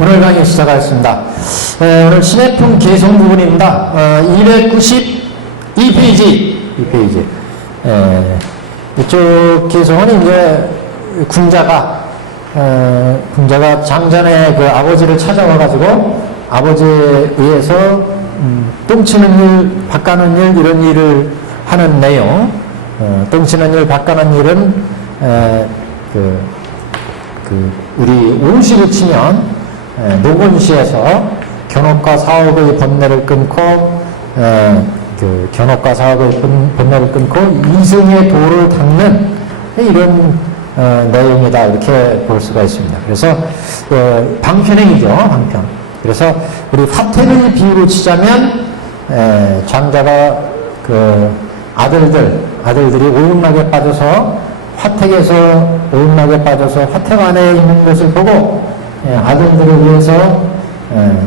오늘 강의 시작하겠습니다. 오늘 신해품 개성 부분입니다. 292페이지. 이쪽 개성은 이제 군자가 장전에 그 아버지를 찾아와가지고 아버지에 의해서 똥치는 일, 밭가는 일, 이런 일을 하는 내용. 똥치는 일, 밭가는 일은 우리 온시로 치면 노건시에서 견업과 사업의 번뇌를 끊고 견업과 사업의 번뇌를 끊고 이승의 도를 닦는 이런 내용이다, 이렇게 볼 수가 있습니다. 그래서 방편행이죠, 방편. 그래서 우리 화택의 비유로 치자면 장자가 아들들이 오용락에 빠져서 화택에서 오용락에 빠져서 화택 안에 있는 것을 보고 아들들을 위해서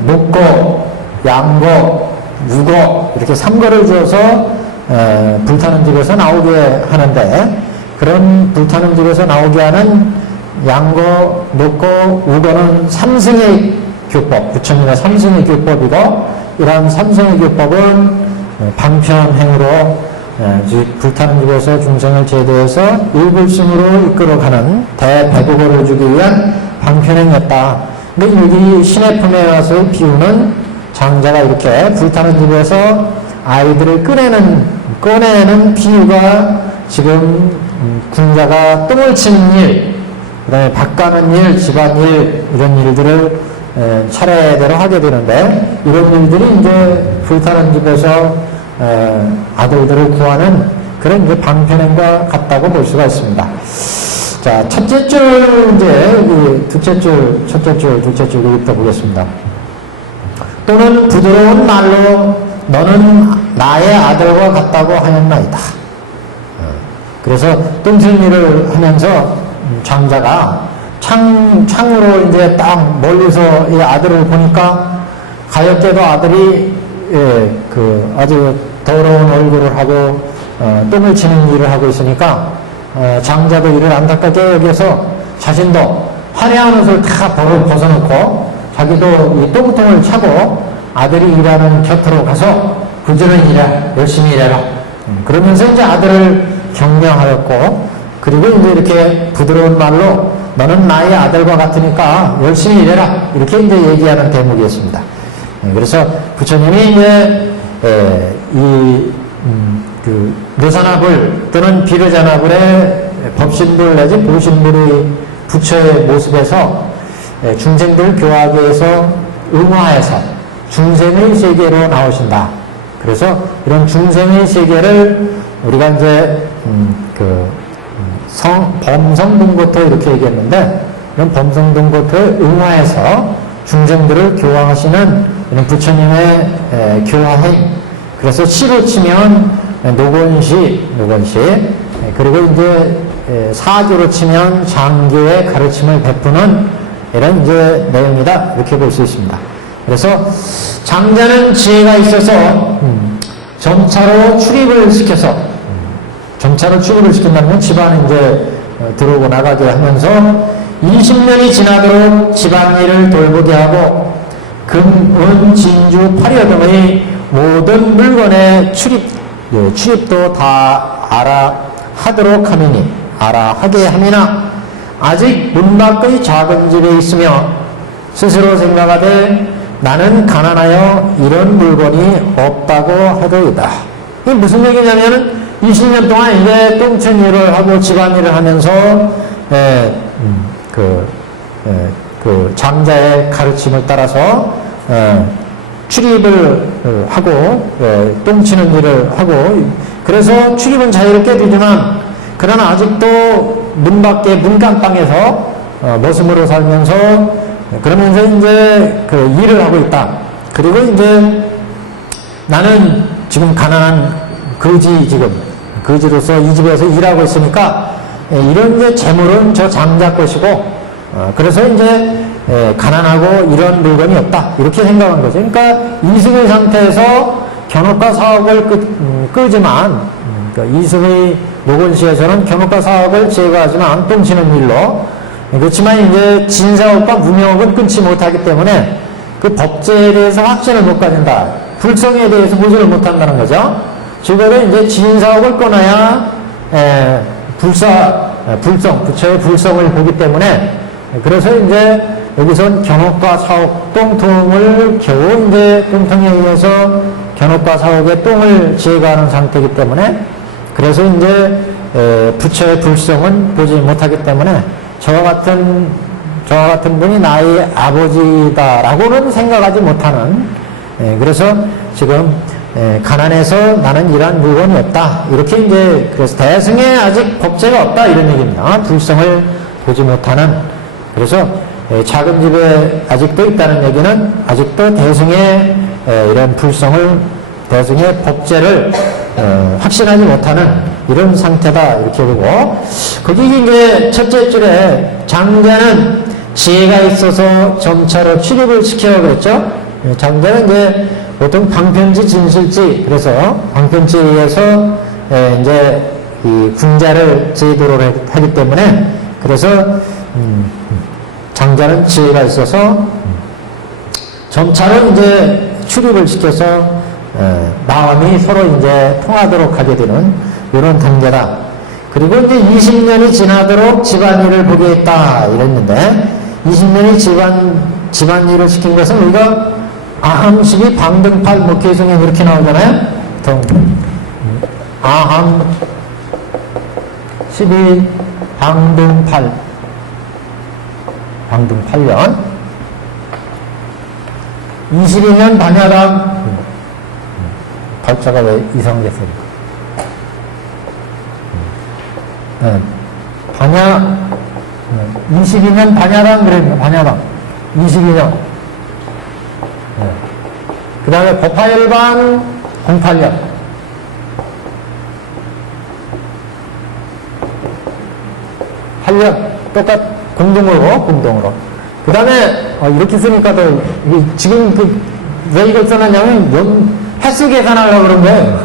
녹고, 양고, 무고 이렇게 3거를 주어서 불타는 집에서 나오게 하는데, 그런 불타는 집에서 나오게 하는 양고, 녹고, 우고는 삼승의 교법, 부처님의 삼승의 교법이고, 이러한 삼승의 교법은 방편행으로 불타는 집에서 중생을 제도해서 일불승으로 이끌어가는 대배국어를 주기 위한 방편행이었다. 근데 여기 신해품에 와서의 비유는 장자가 이렇게 불타는 집에서 아이들을 꺼내는 비유가 지금 군자가 똥을 치는 일, 그 다음에 밭가는 일, 집안일, 이런 일들을 차례대로 하게 되는데, 이런 일들이 이제 불타는 집에서 아들들을 구하는 그런 이제 방편행과 같다고 볼 수가 있습니다. 자, 첫째 줄, 이제, 둘째 줄, 첫째 줄, 둘째 줄 읽어보겠습니다. 또는 부드러운 말로 너는 나의 아들과 같다고 하였나이다. 그래서 똥치는 일을 하면서 장자가 창으로 이제 딱 멀리서 이 아들을 보니까 가엾게도 아들이 아주 더러운 얼굴을 하고 똥을 치는 일을 하고 있으니까 장자도 이를 안타깝게 여겨서 자신도 화려한 옷을 다 벗어놓고 자기도 이 똥통을 차고 아들이 일하는 곁으로 가서 부지런히 일해, 열심히 일해라. 그러면서 이제 아들을 격려하였고, 그리고 이제 이렇게 부드러운 말로 너는 나의 아들과 같으니까 열심히 일해라, 이렇게 이제 얘기하는 대목이었습니다. 그래서 부처님이 이제 묘산화불 또는 비르자나불의 법신불 내지 보신불의 부처의 모습에서 중생들 교화하기 위해서 응화해서 중생의 세계로 나오신다. 그래서 이런 중생의 세계를 우리가 이제 범성등고토 이렇게 얘기했는데, 이런 범성등고토에 응화해서 중생들을 교화하시는 이런 부처님의 교화행. 그래서 시로 치면 노건시, 그리고 이제 사주로 치면 장교의 가르침을 베푸는 이런 이제 내용이다, 이렇게 볼 수 있습니다. 그래서 장자는 지혜가 있어서 점차로 출입을 시켜서, 점차로 출입을 시킨다면 집안에 이제 들어오고 나가게 하면서 20년이 지나도록 집안일을 돌보게 하고 금, 은, 진주, 파려 등의 모든 물건의 출입도 다 알아하도록 하게 함이나 아직 문 밖의 작은 집에 있으며 스스로 생각하되 나는 가난하여 이런 물건이 없다고 하더이다. 이게 무슨 얘기냐면은 20년 동안 이제 똥천 일을 하고 집안일을 하면서 장자의 가르침을 따라서 출입을 하고 똥치는 일을 하고, 그래서 출입은 자유롭게 되지만 그러나 아직도 문 밖에 문간방에서 머슴으로 살면서 그러면서 이제 일을 하고 있다. 그리고 이제 나는 지금 가난한 거지로서 이 집에서 일하고 있으니까 이런 이제 재물은 저 장자 것이고, 그래서 이제 가난하고 이런 물건이 없다, 이렇게 생각한 거죠. 그러니까 이승의 상태에서 견업과 사업을 끄지만, 그러니까 이승의 노건시에서는 견업과 사업을 제거하지만 똥치는 일로 그렇지만 이제 진사업과 문영업은 끊지 못하기 때문에 그 법제에 대해서 확신을 못 가진다. 불성에 대해서 무지를 못한다는 거죠. 주거를 이제 진사업을 끊어야 불성, 부처의 불성을 보기 때문에 그래서 이제 여기선 견옥과 사옥, 똥통을 겨우 이제 똥통에 의해서 견옥과 사옥의 똥을 지어가는 상태이기 때문에 그래서 이제 부처의 불성은 보지 못하기 때문에 저와 같은 분이 나의 아버지다라고는 생각하지 못하는 그래서 지금 가난해서 나는 이러한 물건이 없다 이렇게 이제 그래서 대승에 아직 법제가 없다 이런 얘기입니다. 불성을 보지 못하는 그래서 작은 집에 아직도 있다는 얘기는 아직도 대승의 이런 불성을 대승의 법제를 확신하지 못하는 이런 상태다 이렇게 보고 거기 이제 첫째 줄에 장자는 지혜가 있어서 점차로 출입을 시켜 그랬죠. 장자는 이제 보통 방편지 진술지 그래서 방편지에 의해서 이제 이 군자를 제도로 하기 때문에 그래서 장자는 지혜가 있어서 점차로 이제 출입을 시켜서 마음이 서로 이제 통하도록 하게 되는 이런 단계다. 그리고 이제 20년이 지나도록 집안일을 보게 했다 이랬는데 20년이 집안일을 시킨 것은 우리가 아함12 방등팔 목회중에 이렇게 나오잖아요. 아함12 방등팔 방등 8년 22년 반야당 발자가 왜 이상하겠어요? 반야 22년 반야당 그랬는데 반야당 22년 그 다음에 법화열반 08년 8년 똑같 공동으로. 그 다음에, 이렇게 쓰니까 더, 지금 왜 이걸 써놨냐면, 횟수 계산하려고 그런 거예요.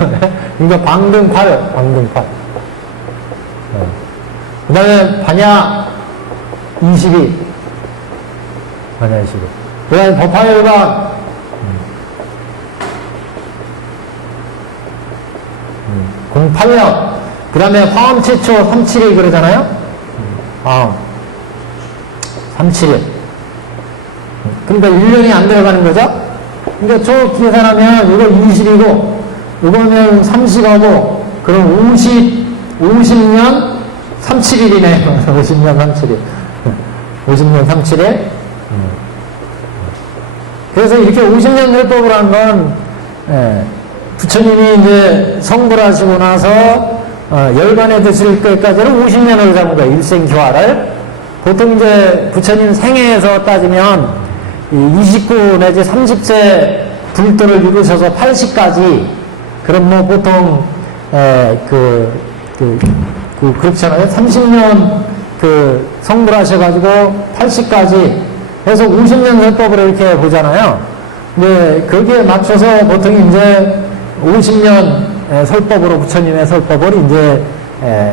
그러니까 방등팔. 그 다음에 반야 22. 그 다음에 법화열반 08년. 그 다음에 화엄 최초 37일 그러잖아요? 화엄. 37일. 그러니까 1년이 안 들어가는 거죠? 그러니까 저 계산하면 이거 20이고, 이거면 30하고, 그럼 50년 37일이네요. 50년 37일. 50년 37일. 그래서 이렇게 50년 율법을 한 건, 부처님이 이제 성불 하시고 나서, 열반에 드실 때까지는 50년을 잡은 거예요. 일생교화를. 보통 이제 부처님 생애에서 따지면 29 내지 30세 불도를 이루셔서 80까지 그럼 뭐 보통 그렇잖아요. 30년 성불하셔가지고 80까지 해서 50년 설법을 이렇게 보잖아요. 근데 거기에 맞춰서 보통 이제 50년 설법으로 부처님의 설법을 이제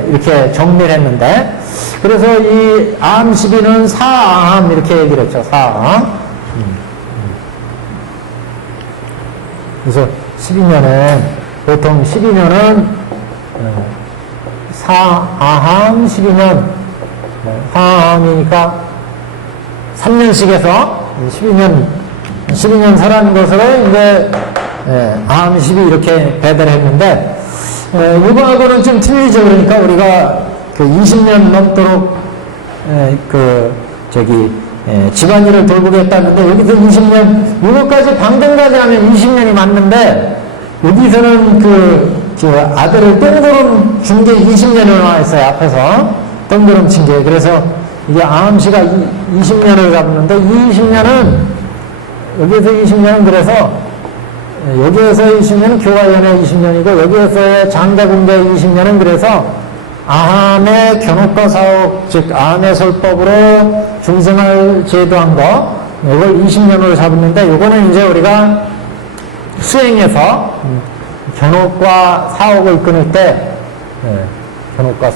이렇게 정리를 했는데 그래서 이 암 12는 사암 이렇게 얘기를 했죠. 사암. 그래서 12년은 보통 12년은 사암 12년 사암이니까 3년씩 해서 12년 살아는 것으로 이제 암 12 이렇게 배달을 했는데 이거하고는 좀 틀리죠. 그러니까 우리가 20년 넘도록 집안일을 돌보겠다는데 여기서 20년 이거까지 방등까지 하면 20년이 맞는데 여기서는 아들을 뜬구름 준 게 20년을 나와 있어요. 앞에서 뜬구름 친 게. 그래서 이게 암시가 20년을 잡는데 20년은 여기에서 20년은 그래서 여기에서 20년은 교화연의 20년이고 여기에서의 장자군대의 20년은 그래서 아함의 견옥과 사옥, 즉 아함의 설법으로 중생을 제도한 거 이걸 20년으로 잡았는데 이거는 이제 우리가 수행해서 견옥과 사옥을 끊을 때 견옥과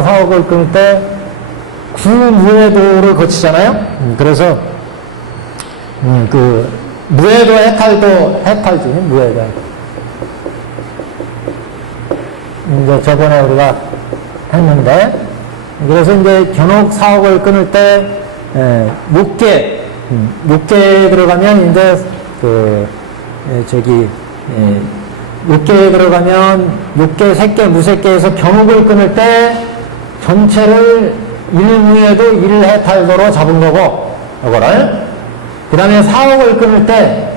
사옥을 끊을 때 구무해도를 거치잖아요. 그래서 그 무해도 해탈지 무해도. 이제 저번에 우리가 했는데, 그래서 이제 견옥 사옥을 끊을 때 6개 들어가면 이제 저기 6개에 들어가면 6개, 3개, 무색개에서 견옥을 끊을 때 전체를 1무에도 1해탈도로 잡은 거고, 이거를. 그 다음에 사옥을 끊을 때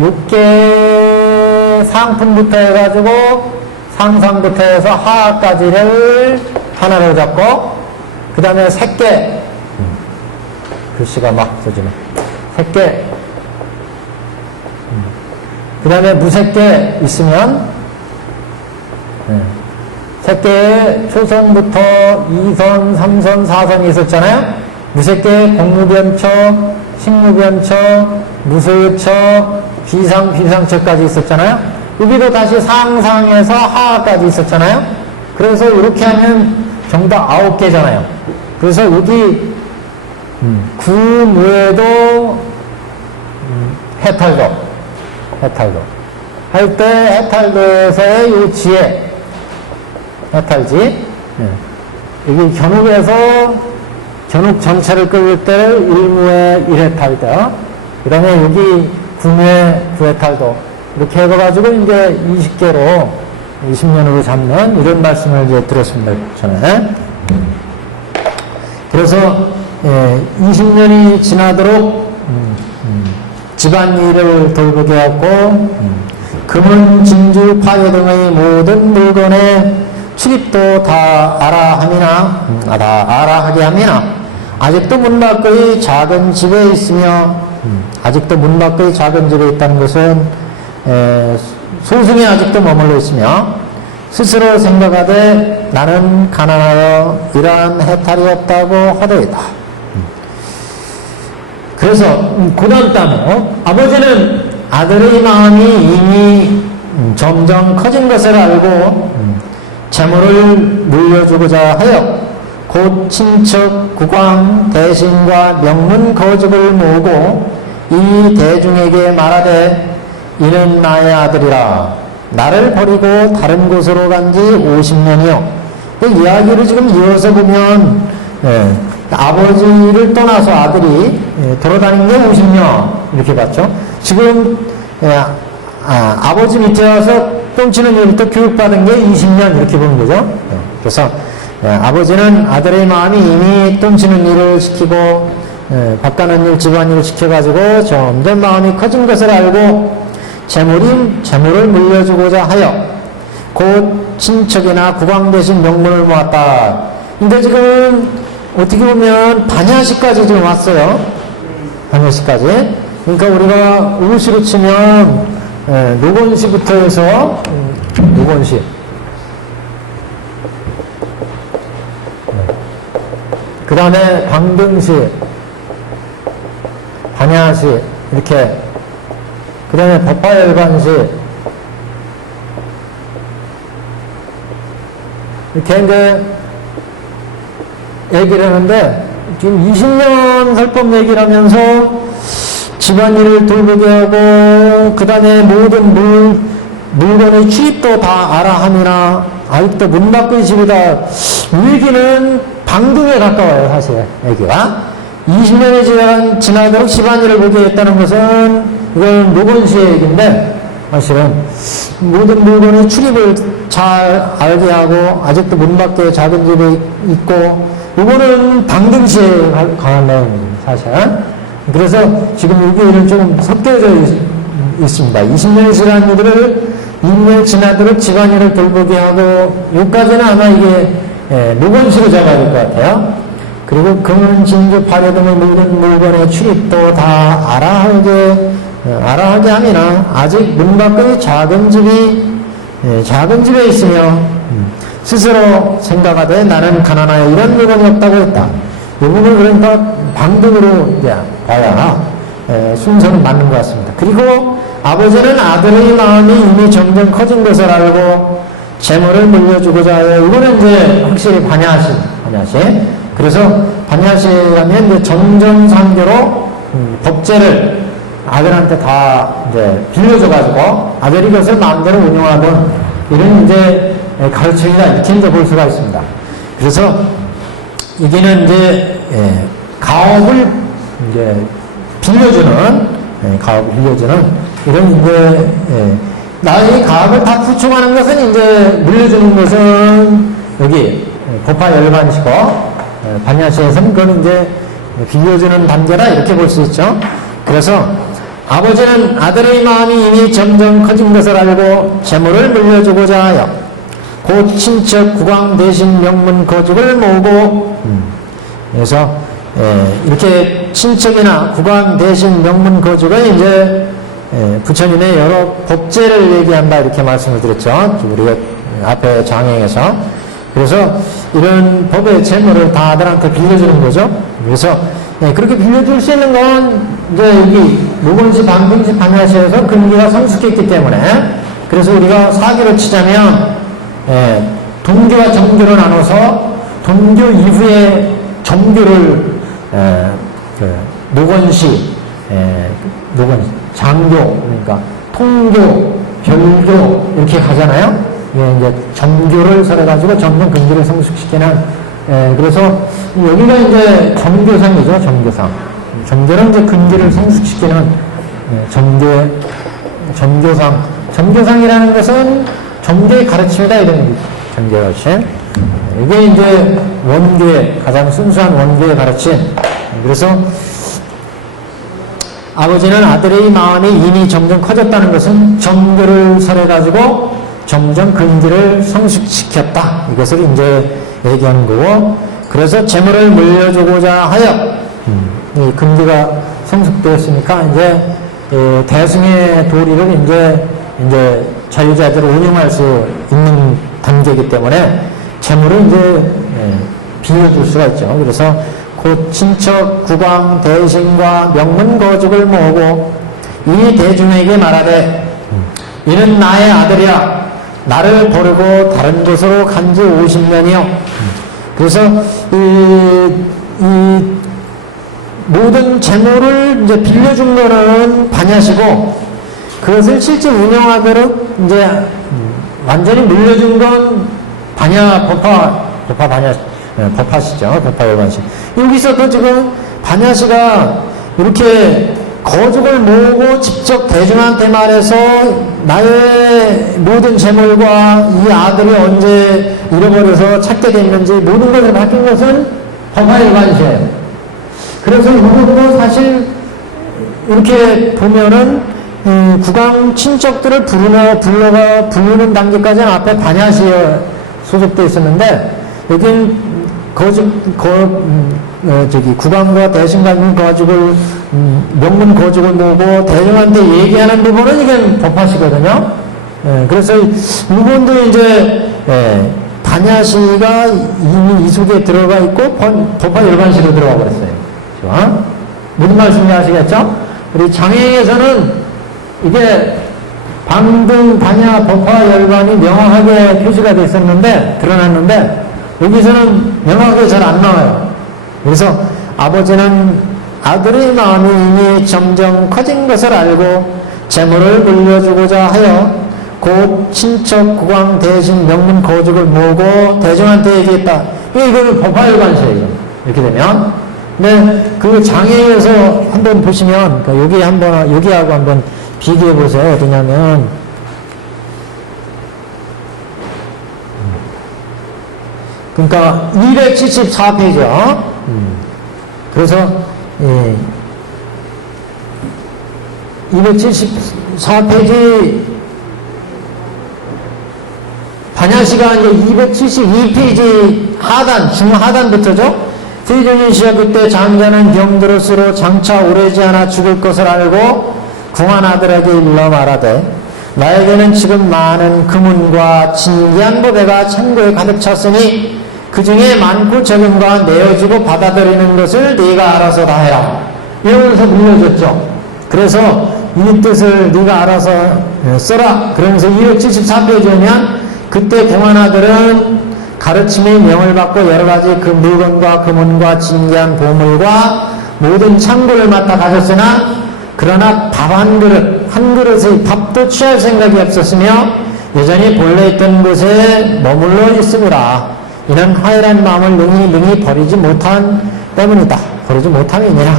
6개 상품부터 해가지고 상상부터 해서 하까지를 하나로 잡고, 그 다음에 3개, 글씨가 막 써지네. 3개, 그 다음에 무색개 있으면, 3개에 초선부터 2선, 3선, 4선이 있었잖아요. 무색개, 공무변처, 식무변처, 무소유처, 비상처까지 있었잖아요. 여기도 다시 상상에서 하까지 있었잖아요. 그래서 이렇게 하면 전부 다 9개잖아요. 그래서 여기 구무에도 해탈도 할 때 해탈도에서의 이 지혜 해탈지, 여기 견옥에서 견옥 전체를 끌 때를 1무에 1해탈도, 그 다음에 여기 구무에 9해탈도, 이렇게 해가지고 이제 20개로 20년으로 잡는 이런 말씀을 이제 들었습니다. 전에. 그래서 20년이 지나도록 집안일을 돌보게 하고, 금은 진주 파괴 등의 모든 물건의 출입도 다 알아하게 함이나 아직도 문 밖의 작은 집에 있으며, 아직도 문 밖의 작은 집에 있다는 것은 소승에 아직도 머물러 있으며 스스로 생각하되 나는 가난하여 이러한 해탈이 없다고 하더이다. 그래서 그 다음 단어, 아버지는 아들의 마음이 이미 점점 커진 것을 알고 재물을 물려주고자 하여 곧 친척, 국왕, 대신과 명문 거족을 모으고 이 대중에게 말하되 이는 나의 아들이라. 나를 버리고 다른 곳으로 간 지 50년이요. 그 이야기를 지금 이어서 보면 아버지를 떠나서 아들이 돌아다닌 게 50년 이렇게 봤죠. 지금 아버지 밑에 와서 똥치는 일부터 교육받은 게 20년 이렇게 보는 거죠. 그래서 아버지는 아들의 마음이 이미 똥치는 일을 시키고 밭가는 일, 집안일을 시켜가지고 점점 마음이 커진 것을 알고 재물을 물려주고자 하여 곧 친척이나 국왕 대신 명문을 모았다. 근데 지금 어떻게 보면 반야시까지 지금 왔어요. 반야시까지. 그러니까 우리가 우시로 치면 노건시부터 해서 노건시, 그 다음에 광등시, 반야시 이렇게, 그 다음에 법화열반시 이렇게 이제 얘기를 하는데, 지금 20년 설법 얘기를 하면서 집안일을 돌보게 하고, 그 다음에 모든 물건의 출입도 다 알아함이나 아직도 문 밖의 집이다. 이 얘기는 방등에 가까워요, 사실. 얘기가 20년이 지나도록 집안일을 보게 했다는 것은 이건 노건시의 얘기인데, 사실은 모든 물건의 출입을 잘 알게 하고 아직도 문 밖에 작은 집에 있고, 이거는 방등시에 관한 내용입니다, 사실. 그래서 지금 여기는 좀 섞여져 있습니다. 20년이 지난 이들을 2년 지나도록 집안일을 돌보게 하고, 여기까지는 아마 이게 노건시로 잡아야 될 것 같아요. 그리고 금은 진주 파괴 등의 모든 물건의 출입도 다 알아하게 하미나 아직 문 밖의 작은 집에 있으며 스스로 생각하되 나는 가난하여 이런 물건이 없다고 했다. 이 부분은 그러니까 방등으로 이제 봐야 순서는 맞는 것 같습니다. 그리고 아버지는 아들의 마음이 이미 점점 커진 것을 알고 재물을 물려주고자 하여, 이거는 이제 확실히 반야시. 그래서 반야시라면 이제 정정상교로 법제를 아들한테 다 이제 빌려줘가지고 아들이 그것을 마음대로 운영하던 이런 이제 가르침이다 이렇게 이제 볼 수가 있습니다. 그래서 이게는 이제 가업을 이제 빌려주는 이런 이제 나의 가업을 다 구축하는 것은 이제 물려주는 것은 여기 법화 열반시고 반야시에서는 그건 이제 빌려주는 단계다 이렇게 볼 수 있죠. 그래서 아버지는 아들의 마음이 이미 점점 커진 것을 알고 재물을 물려주고자 하여 곧 친척 국왕 대신 명문 거죽을 모으고 그래서 이렇게 친척이나 국왕 대신 명문 거죽은 이제 부처님의 여러 법제를 얘기한다 이렇게 말씀을 드렸죠. 우리가 앞에 장행에서. 그래서 이런 법의 재물을 다 아들한테 빌려주는 거죠. 그래서 그렇게 빌려줄 수 있는 건 이제 여기 노건시, 방등시, 반야시에서 근기가 성숙했기 때문에 그래서 우리가 사기로 치자면 동교와 정교로 나눠서 동교 이후에 정교를 노건시, 장교, 그러니까 통교, 별교 이렇게 가잖아요. 이제 정교를 설해가지고 점점 근기를 성숙시키는 그래서 여기가 이제 정교상이죠. 정교상. 정교는 이제 근기를 성숙시키는 정교상. 정교상이라는 것은 정교의 가르침이다 이런 정교의 가르침. 이게 이제 원교의 가장 순수한 원교의 가르침. 그래서 아버지는 아들의 마음이 이미 점점 커졌다는 것은 정교를 설해가지고 점점 근기를 성숙시켰다. 이것을 이제 얘기하는 거고, 그래서 재물을 물려주고자 하여 이 근기가 성숙되었으니까 이제 대승의 도리를 이제 자유자재로 운영할 수 있는 단계이기 때문에 재물을 이제 빌려줄 수가 있죠. 그래서 곧 친척 국왕 대신과 명문 거죽을 모으고 이 대중에게 말하되 이는 나의 아들이라 나를 버리고 다른 곳으로 간지 50년이요. 그래서 이 모든 재물을 이제 빌려준 거는 반야시고 그것을 실제 운영하도록 이제 완전히 물려준 건 법화시죠. 법화 열반시. 여기서도 지금 반야시가 이렇게 거죽을 모으고 직접 대중한테 말해서 나의 모든 재물과 이 아들이 언제 잃어버려서 찾게 됐는지 모든 것을 밝힌 것은 법화 열반시예요. 그래서 이것도 사실 이렇게 보면은 국왕 친척들을 부르는 단계까지는 앞에 반야시에 소속되어 있었는데 여긴 국왕과 대신과 거죽을 명문 거죽을 모으고 대중한테 얘기하는 부분은 이게 법화시거든요. 그래서 이 부분도 이제 반야시가 이미 이 속에 들어가 있고 법화 열반시로 들어가 버렸어요. 좋아? 무슨 말씀인지 아시겠죠? 우리 장애에서는 이게 방등, 반야, 법화 열반이 명확하게 표시가 돼 있었는데 드러났는데 여기서는 명확하게 잘 안 나와요. 그래서 아버지는 아들의 마음이 이미 점점 커진 것을 알고 재물을 물려주고자 하여 곧 친척 국왕 대신 명문 거죽을 모으고 대중한테 얘기했다. 이거는 법화 열반시예요. 이렇게 되면. 근데 그 장애에서 한번 보시면 여기하고 한번 비교해 보세요. 어디냐면 그러니까 274페이지요. 그래서 274페이지 반야시가 이제 272페이지 하단 중하단부터죠. 세존인시가 그때 장자는 병들었으로 장차 오래지 않아 죽을 것을 알고 궁한 아들에게 일러 말하되 나에게는 지금 많은 금은과 진귀한 보배가 창고에 가득 찼으니 그 중에 많고 적은 거 내어주고 받아들이는 것을 네가 알아서 다 해라. 이러면서 물려줬죠. 그래서 이 뜻을 네가 알아서 써라. 그러면서 274페이지에 오면 그때 궁한 아들은 가르침의 명을 받고 여러 가지 그 물건과 금은과 진귀한 보물과 모든 창고를 맡아 가졌으나 그러나 밥 한 그릇의 밥도 취할 생각이 없었으며 여전히 본래 있던 곳에 머물러 있으므라. 이는 화해란 마음을 능히 버리지 못한 때문이다. 버리지 못함이니라.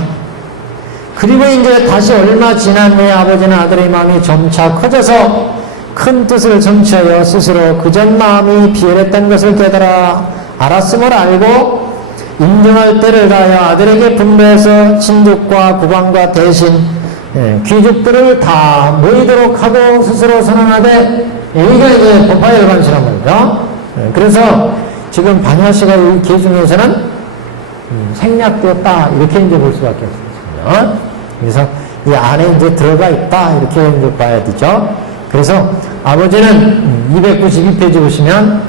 그리고 이제 다시 얼마 지난 후에 아버지는 아들의 마음이 점차 커져서 큰 뜻을 성취하여 스스로 그전 마음이 비열했던 것을 깨달아 알았음을 알고 인정할 때를 다하여 아들에게 분배해서 친족과 국왕과 대신 귀족들을 다 모이도록 하고 스스로 선언하되 여기가 이제 법화열반시란 말이죠. 그래서 지금 반야씨가 이 기 중에서는 생략되었다 이렇게 이제 볼 수밖에 없습니다. 그래서 이 안에 이제 들어가 있다 이렇게 이제 봐야 되죠. 그래서 아버지는 292페이지 보시면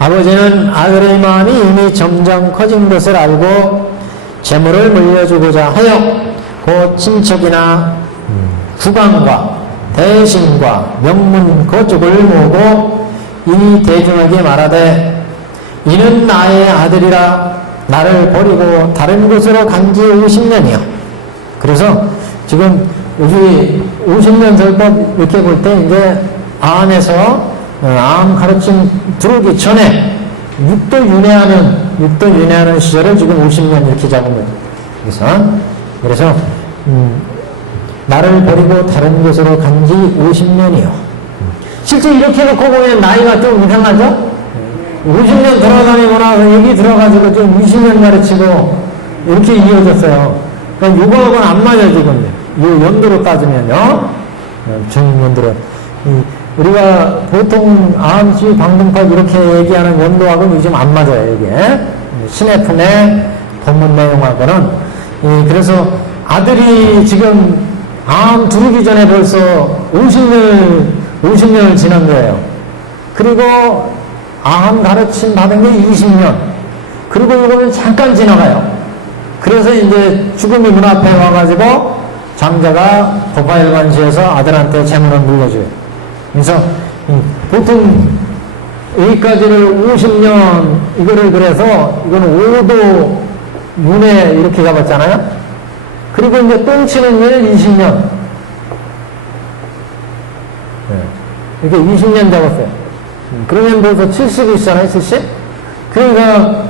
아버지는 아들의 마음이 이미 점점 커진 것을 알고 재물을 물려주고자 하여 곧 친척이나 국왕과 대신과 명문 거족을 모으고 이미 대중에게 말하되 이는 나의 아들이라 나를 버리고 다른 곳으로 간 지 50년이요. 그래서 지금 여기 50년 설법 이렇게 볼 때 이제 암에서 암 가르침 들어오기 전에 육도 윤회하는 시절을 지금 50년 이렇게 잡은 거죠. 그래서 나를 버리고 다른 곳으로 간 지 50년이요. 실제 이렇게 놓고 보면 나이가 좀 이상하죠? 50년 돌아다니고 나서 여기 들어가지고 좀 20년 가르치고 이렇게 이어졌어요. 그러니까 요거하고는 안 맞아요, 지금. 요 연도로 따지면요. 정인 연도로. 우리가 보통 암시 방등판 이렇게 얘기하는 연도하고는 요즘 안 맞아요, 이게. 신의 품의 본문 내용하고는. 그래서 아들이 지금 암 두르기 전에 벌써 50년을 지난 거예요. 그리고 암 가르침 받은 게 20년. 그리고 이거는 잠깐 지나가요. 그래서 이제 죽음이 문 앞에 와가지고 장자가 법화일관시에서 아들한테 재물을 물려줘요. 그래서 보통 여기까지를 50년 이거를 그래서 이거는 5도 윤회 이렇게 잡았잖아요. 그리고 이제 똥치는 일을 20년. 이렇게 20년 잡았어요. 그러면 벌써 70이 있잖아요, 70? 그러니까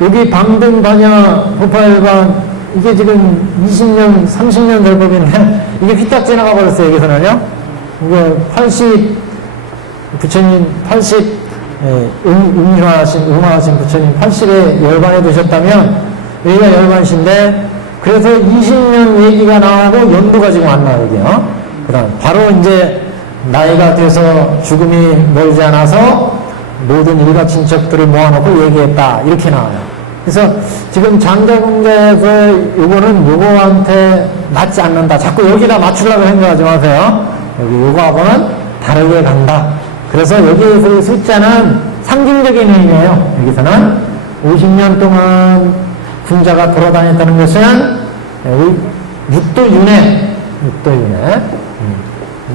여기 방등, 반야, 법화일관 이게 지금 20년, 30년 될 법인데 이게 휘딱 지나가 버렸어요, 여기서는요. 이게 80, 부처님 80, 음화하신 부처님 80에 열반에 드셨다면 여기가 열반신데 그래서 20년 얘기가 나오고 연도가 지금 안 나와요, 여기요. 그다음 바로 이제 나이가 돼서 죽음이 멀지 않아서 모든 일가 친척들을 모아놓고 얘기했다 이렇게 나와요. 그래서 지금 장자공자에서 요거는 요거한테 맞지 않는다. 자꾸 여기다 맞추려고 생각하지 마세요. 여기 요거하고는 다르게 간다. 그래서 여기에서의 숫자는 상징적인 의미예요. 여기서는 50년 동안 군자가 돌아다녔다는 것은 육도윤회.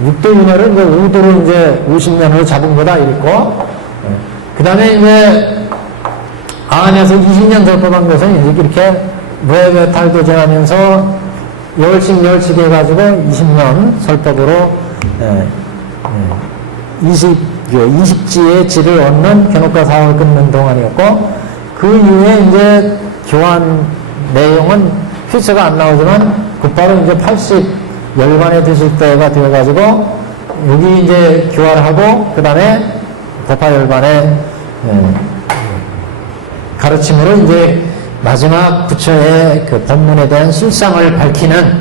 육도윤회를 이제 5도로 이제 50년을 잡은 거다 이랬고, 그 다음에 이제 안에서 20년 설법한 것은 이렇게 무해배탈도 지나면서 열씩 해가지고 20년 설법으로 20지의 질을 얻는 견옥과 사업을 끊는 동안이었고, 그 이후에 이제 교환 내용은 필서가 안 나오지만 곧바로 이제 80열반에 드실 때가 되어가지고 여기 이제 교화를 하고 그 다음에 법화열반에 가르침으로 이제 마지막 부처의 그 법문에 대한 실상을 밝히는,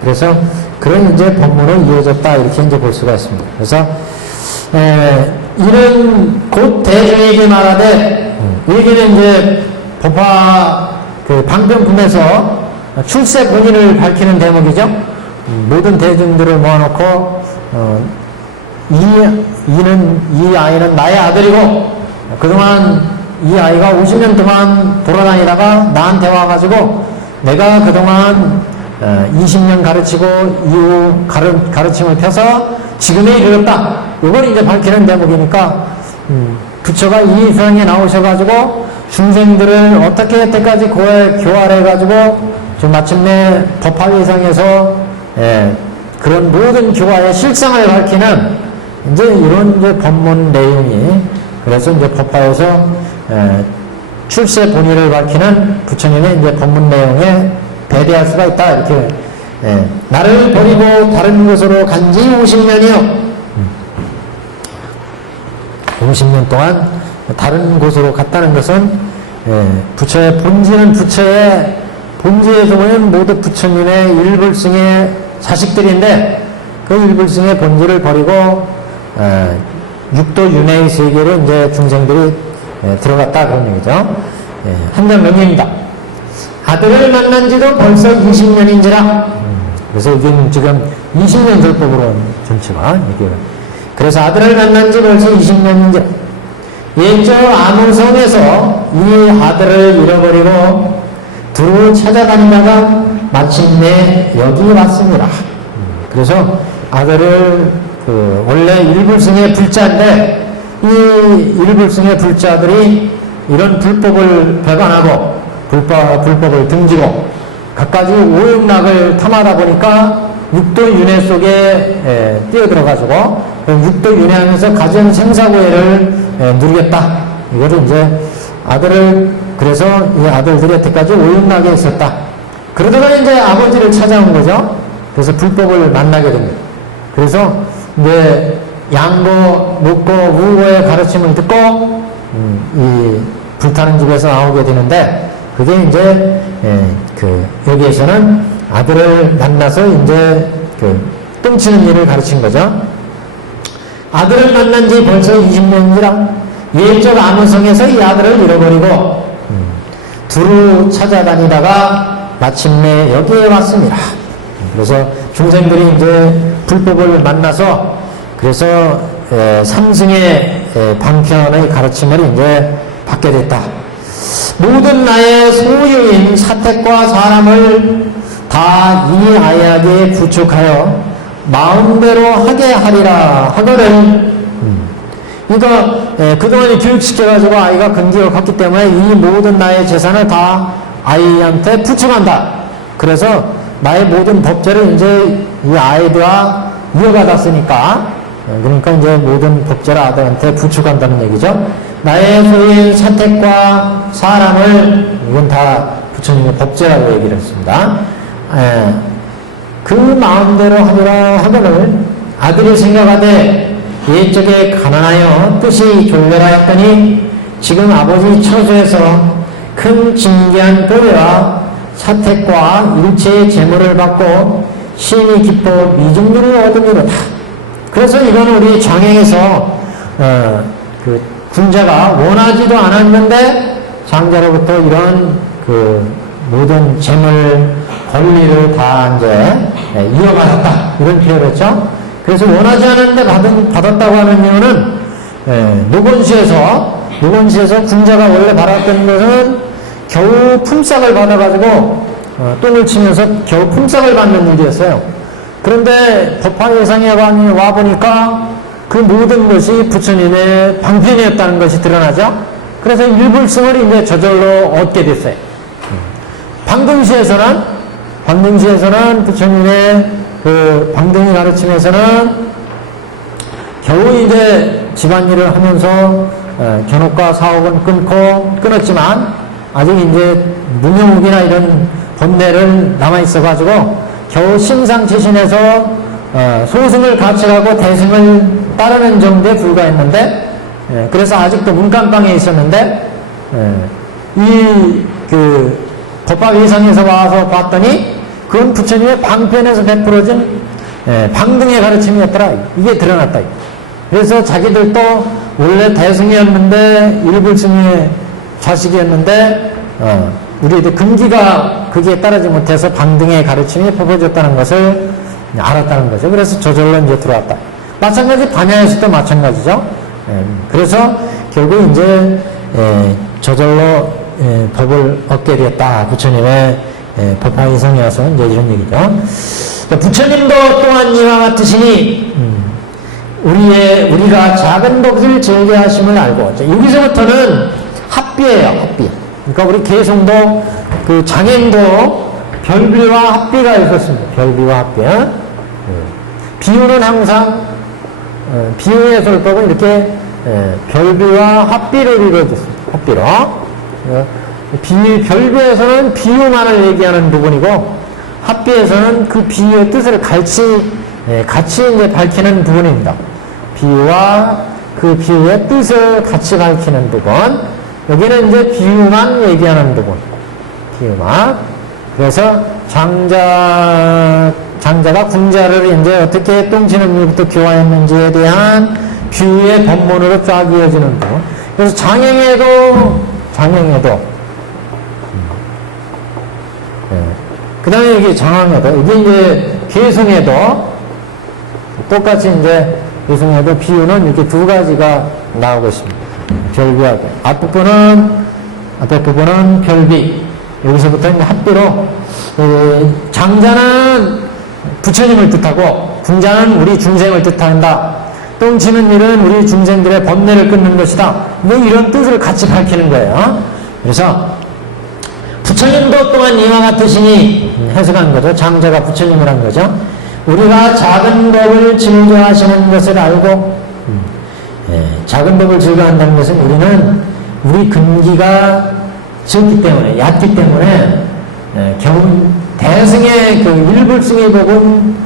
그래서 그런 이제 법문으로 이어졌다 이렇게 이제 볼 수가 있습니다. 그래서 이는 곧 대중에게 말하되, 여기는 이제 법화 그 방편품에서 출세 본인을 밝히는 대목이죠. 모든 대중들을 모아놓고 이 아이는 나의 아들이고 그동안 이 아이가 50년 동안 돌아다니다가 나한테 와가지고 내가 그동안 20년 가르치고 이후 가르침을 펴서 지금에 이르렀다. 이걸 이제 밝히는 대목이니까 부처가 이 세상에 나오셔가지고 중생들을 어떻게 여태까지 교화해가지고 마침내 법화위상에서 그런 모든 교화의 실상을 밝히는 이제 이런 이제 법문 내용이, 그래서 이제 법화에서 출세 본의를 밝히는 부처님의 이제 법문 내용에 배대할 수가 있다. 이렇게 나를 버리고 다른 곳으로 간지 50년이요. 50년 동안 다른 곳으로 갔다는 것은 부처의 본질은 부처의 본질에서 보면 모두 부처님의 일불승의 자식들인데 그 일불승의 본질을 버리고 육도 윤회의 세계로 이제 중생들이 들어갔다 그런 얘기죠. 한장 명령입니다. 아들을 만난 지도 벌써 20년인지라. 그래서 이게 지금 20년 설법으로 전체가 이게. 그래서 아들을 만난 지 벌써 20년인지라. 옛저 암흥성에서 이 아들을 잃어버리고 두루 찾아다니다가 마침내 여기 왔습니다. 그래서 아들을 원래 일불승의 불자인데 이 일불승의 불자들이 이런 불법을 배반하고 불법을 등지고 갖가지 오욕락을 탐하다 보니까 육도 윤회 속에 뛰어들어가지고 육도 윤회하면서 가전 생사고해를 누리겠다. 이거를 이제 아들을 그래서 이 아들들이 여태까지 오욕락에 있었다. 그러다가 이제 아버지를 찾아온 거죠. 그래서 불법을 만나게 됩니다. 그래서 이제 양고, 묵고, 우고의 가르침을 듣고 이 불타는 집에서 나오게 되는데 그게 이제 여기에서는 아들을 만나서 이제 똥치는 일을 가르친 거죠. 아들을 만난 지 벌써 20년이라 옛적 암흥성에서 이 아들을 잃어버리고 두루 찾아다니다가 마침내 여기에 왔습니다. 그래서 중생들이 이제 불법을 만나서 그래서 삼승의 방편의 가르침을 이제 받게 됐다. 모든 나의 소유인 사택과 사람을 다 이 아이에게 부축하여 마음대로 하게 하리라 하거늘. 그러니까 그동안 교육시켜가지고 아이가 근기가 갔기 때문에 이 모든 나의 재산을 다 아이한테 부축한다. 그래서 나의 모든 법제를 이제 이 아이들과 이어받았으니까 그러니까 이제 모든 법제를 아들한테 부축한다는 얘기죠. 나의 소유인 사택과 사람을 이건 다 부처님의 법제라고 얘기를 했습니다. 그 마음대로 하리라 하거늘 아들이 생각하되 옛적에 가난하여 뜻이 졸렬하였더니 지금 아버지 처소에서 큰 진귀한 보배와 사택과 일체의 재물을 받고 신이 기뻐 미중류를 얻으리로다. 그래서 이건 우리 장애에서 그 군자가 원하지도 않았는데 장자로부터 이런 모든 재물 권리를 다 이제 이어받았다 이런 표현을 했죠. 그래서 원하지 않았는데 받았다고 하는 이유는 노건시에서 군자가 원래 받았던 것은 겨우 품삯을 받아가지고 똥을 치면서 겨우 품삯을 받는 일이었어요. 그런데 법화예상에 와보니까 그 모든 것이 부처님의 방편이었다는 것이 드러나죠. 그래서 일불승을 이제 저절로 얻게 됐어요. 방등시에서는 부처님의 그 방등이 가르침에서는 겨우 이제 집안일을 하면서 견옥과 사옥은 끊었지만 아직 이제 문영욱이나 이런 본내를 남아있어가지고 겨우 심상치신에서 소승을 가치하고 대승을 따르는 정도에 불과했는데 그래서 아직도 문간방에 있었는데 법화위상에서 와서 봤더니 그건 부처님의 방편에서 베풀어진 방등의 가르침이었더라. 이게 드러났다. 그래서 자기들도 원래 대승이었는데 일불승의 자식이었는데 우리들 근기가 거기에 따르지 못해서 방등의 가르침이 퍼져졌다는 것을 알았다는 거죠. 그래서 저절로 이제 들어왔다. 마찬가지 반야에서도 마찬가지죠. 그래서 결국 이제 저절로 법을 얻게 되었다. 부처님의 법화위상에 와서 이제 이런 얘기죠. 부처님도 또한 이와 같으시니 우리가 작은 것을 즐겨하심을 알고, 여기서부터는 합비예요, 합비. 그러니까 우리 개성도, 그 장행도 별비와 합비가 있었습니다. 별비와 합비. 비유는 항상, 비유의 설법은 이렇게 별비와 합비를 이루어졌습니다. 합비로. 별비에서는 비유만을 얘기하는 부분이고, 합비에서는 그 비유의 뜻을 같이 이제 밝히는 부분입니다. 비유와 그 비유의 뜻을 같이 밝히는 부분. 여기는 이제 비유만 얘기하는 부분. 비유만. 그래서 장자가 궁자를 이제 어떻게 똥치는 일부터 교화했는지에 대한 비유의 법문으로 쫙 이어지는 부분. 그래서 장행에도 그 다음에 여기 장항에도, 이게 이제 개성에도 똑같이 이제 개성에도 비유는 이렇게 두 가지가 나오고 있습니다. 별비하고. 앞에 부분은 별비. 여기서부터 이제 합비로, 장자는 부처님을 뜻하고, 궁자는 우리 중생을 뜻한다. 똥치는 일은 우리 중생들의 번뇌를 끊는 것이다. 뭐 이런 뜻을 같이 밝히는 거예요. 그래서, 부처님도 또한 이와 같으시니 해석한 거죠. 장자가 부처님이란 거죠. 우리가 작은 법을 즐겨하시는 것을 알고, 작은 법을 즐겨한다는 것은 우리 근기가 적기 때문에, 얕기 때문에, 겨우 대승의 그 일불승의 법은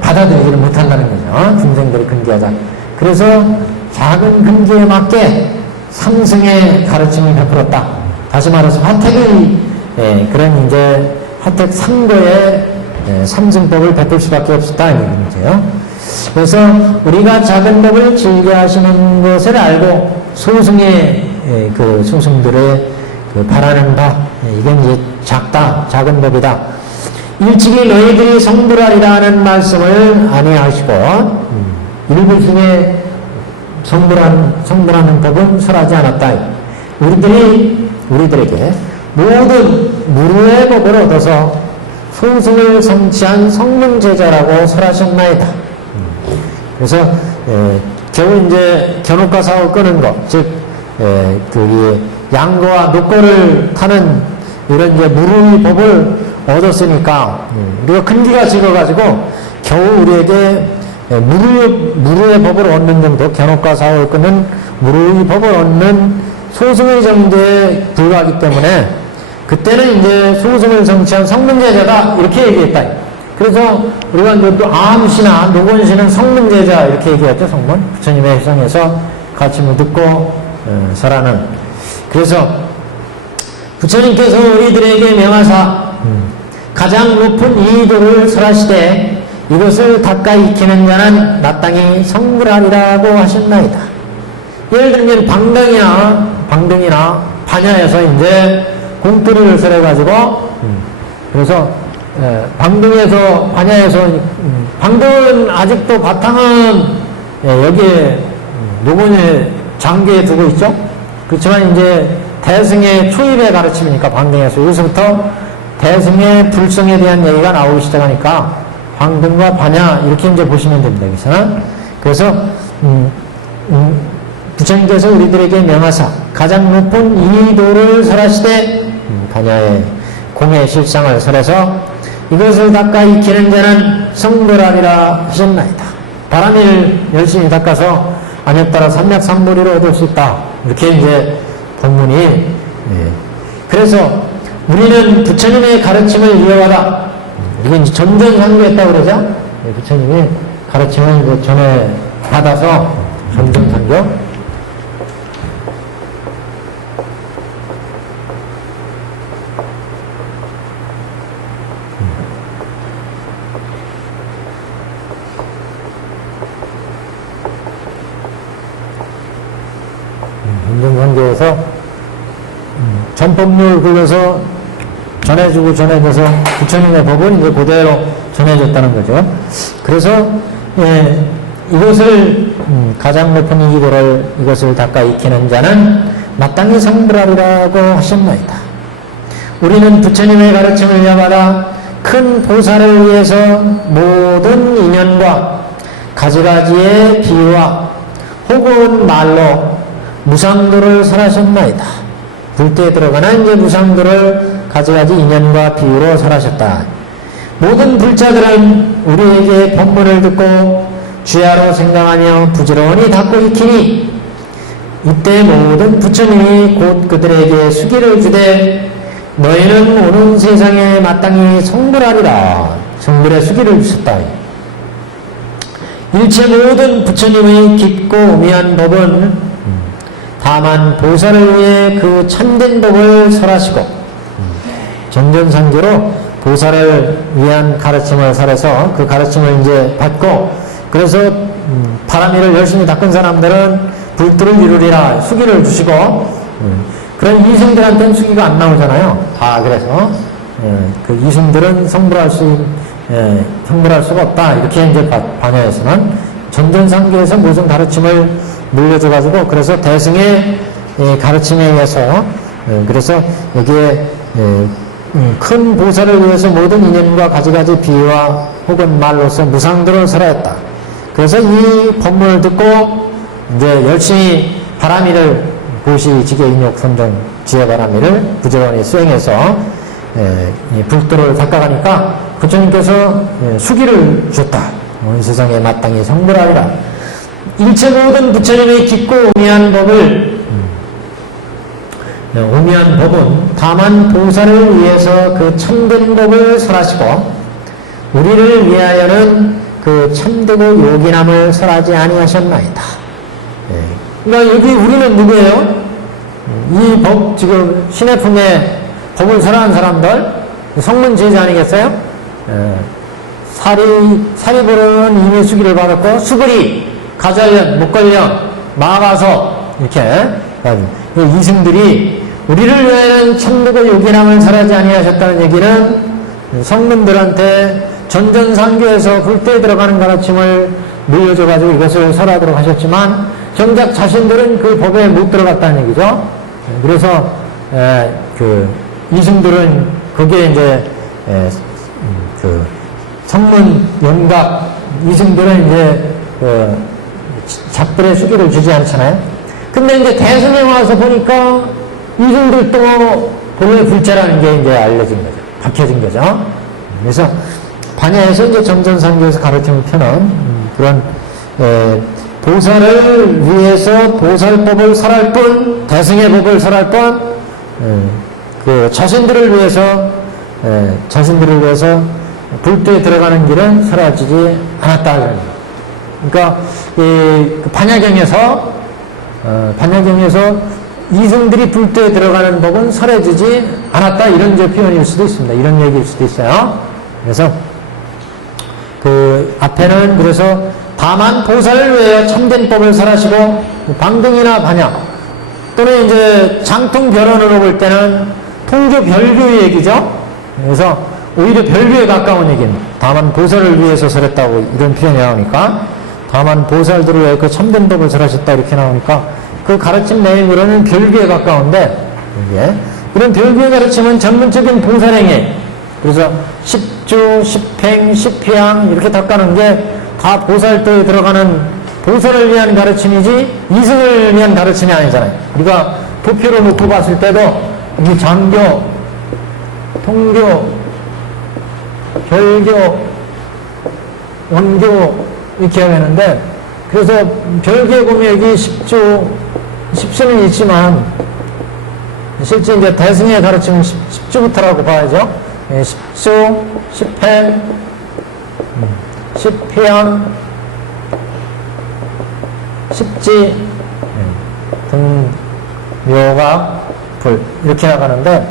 받아들이지를 못한다는 거죠. 중생들의 근기하자. 그래서 작은 근기에 맞게 삼승의 가르침을 베풀었다. 다시 말해서 화택의 그런 이제 화택 상도의 삼승법을 베풀 수밖에 없었다 이런 문제요. 그래서 우리가 작은 법을 즐겨하시는 것을 알고 소승의 그 소승들의 그 바라는 바 이건 이제 작은 법이다. 일찍이 너희들이 성불하리라는 말씀을 아니하시고 일불승의 성불하는 법은 설하지 않았다. 우리들에게 모든 무료의 법을 얻어서 소승을 성취한 성능제자라고 설하셨나이다. 그래서 겨우 이제 견옥과 사옥을 끄는 것, 즉 양거와 녹거를 타는 이런 이제 무료의 법을 얻었으니까 우리가 근기가 적어가지고 겨우 우리에게 무료의 법을 얻는 정도, 견옥과 사옥을 끄는 무료의 법을 얻는 소승의 정도에 불과하기 때문에 그때는 이제 소승을 성취한 성능제자다 이렇게 얘기했다. 그래서 우리가 이제 또 암시나 노건시는 성능제자 이렇게 얘기했죠. 성문 부처님의 해상에서 가르침을 듣고 설하는. 그래서 부처님께서 우리들에게 명하사 가장 높은 이도를 설하시되 이것을 닦아 익히는 자는 마땅히 성불하리라고 하셨나이다. 예를 들면 방등이나 반야에서 이제 공투리를 설해가지고 그래서 방등에서 반야에서 방등은 아직도 바탕은 여기에 노곤의 장계에 두고 있죠. 그렇지만 이제 대승의 초입의 가르침이니까 방등에서 여기서부터 대승의 불성에 대한 얘기가 나오기 시작하니까 방등과 반야 이렇게 이제 보시면 됩니다. 여기서는. 그래서 부처님께서 우리들에게 명하사 가장 높은 이도를 설하시되 반야의 공의 실상을 설해서 이것을 닦아 익히는 자는 성불하리라 하셨나이다. 바람일 열심히 닦아서 안엽따라 삼맥삼보리를 얻을 수 있다. 이렇게 이제 본문이. 그래서 우리는 부처님의 가르침을 이어가다. 이건 이제 전전상교했다고 그러죠. 부처님이 가르침을 전에 받아서 전전상교. 전전상교에서 전법률 불러서 전해져서 부처님의 법을 이제 그대로 전해졌다는 거죠. 그래서 이것을 가장 높은 이기도를 이것을 닦아 익히는 자는 마땅히 성불하리라고 하셨나이다. 우리는 부처님의 가르침을 이어받아 큰 보살을 위해서 모든 인연과 가지가지의 비유와 혹은 말로 무상도를 설하셨나이다. 불때에 들어가는 이제 무상도를 가지가지 인연과 비유로 설하셨다. 모든 불자들은 우리에게 법문을 듣고 주야로 생각하며 부지런히 닦고 익히니 이때 모든 부처님이 곧 그들에게 수기를 주되 너희는 오는 세상에 마땅히 성불하리라. 성불의 수기를 주셨다. 일체 모든 부처님의 깊고 오미한 법은 다만 보살을 위해 그 참된 법을 설하시고 전전상교로 보살을 위한 가르침을 설해서 그 가르침을 이제 받고 그래서 바람일을 열심히 닦은 사람들은 불도를 이루리라 수기를 주시고 그런 이승들한테는 수기가 안 나오잖아요. 그래서 그 이승들은 성불할 수가 없다. 이렇게 이제 반야에서는 전전상교에서 모든 가르침을 물려줘가지고 그래서 대승의 가르침에 의해서 그래서 여기에 큰 보살을 위해서 모든 인연과 가지가지 비유와 혹은 말로서 무상도를 설하였다. 그래서 이 법문을 듣고 이제 열심히 바람일을 보시 지계 인욕 선정 지혜 바람일을 부지런히 수행해서 불도를 닦아가니까 부처님께서 수기를 줬다. 온 세상에 마땅히 성불하리라. 일체 모든 부처님의 깊고 오미한 법을 오미한 법은 다만 보살을 위해서 그 참된 법을 설하시고 우리를 위하여는 그 참되고 요긴함을 설하지 아니하셨나이다. 그러니까 여기 우리는 누구예요? 이 법 지금 신의 품에 법을 설하는 사람들 성문 제자 아니겠어요? 사리불은 이미 수기를 받았고 수불이 가자련, 목걸련, 마가서 이렇게 이승들이 우리를 위하여는 참되고 요긴함을 설하지 아니하셨다는 얘기는 성문들한테 전전상교에서 불때에 들어가는 가르침을 물려줘가지고 이것을 설하도록 하셨지만 정작 자신들은 그 법에 못 들어갔다는 얘기죠. 그래서 그 이승들은 거기에 이제 그 성문 연각 이승들은 이제 잡들의 수기를 주지 않잖아요. 근데 이제 대승에 와서 보니까 이승들도 본래 불자라는 게 이제 알려진 거죠. 밝혀진 거죠. 그래서 반야에서 이제 전전상교에서 가르침을 펴는 그런 보살을 위해서 보살법을 설할 뿐 대승의 법을 설할 뿐 그 자신들을 위해서 불도에 들어가는 길은 설하지 않았다. 그러니까 그 반야경에서 이승들이 불도에 들어가는 법은 설해주지 않았다. 이런 이제 표현일 수도 있습니다. 이런 얘기일 수도 있어요. 그래서 그 앞에는 그래서 다만 보살을 위해 참된 법을 설하시고 방등이나 반야 또는 이제 장통 결혼으로 볼 때는 통교 별교의 얘기죠. 그래서 오히려 별교에 가까운 얘기입니다. 다만 보살을 위해서 설했다고 이런 표현이 나오니까 다만 보살들을 위해 그 참된 법을 설하셨다 이렇게 나오니까 그 가르침 내용으로는 별교에 가까운데 이런 별교의 가르침은 전문적인 보살행위 그래서 십주, 십행, 십희양 이렇게 닦아놓은 게 다 보살도에 들어가는 보살을 위한 가르침이지 이승을 위한 가르침이 아니잖아요. 우리가 도표로 놓고 봤을 때도 이 장교, 통교, 별교, 원교 이렇게 하는데 그래서 별교에 보면 여기 십수는 있지만 실제 이제 대승의 가르침은 십주부터라고 봐야죠. 십수, 십행, 십희양, 십지, 묘각, 불 이렇게 나가는데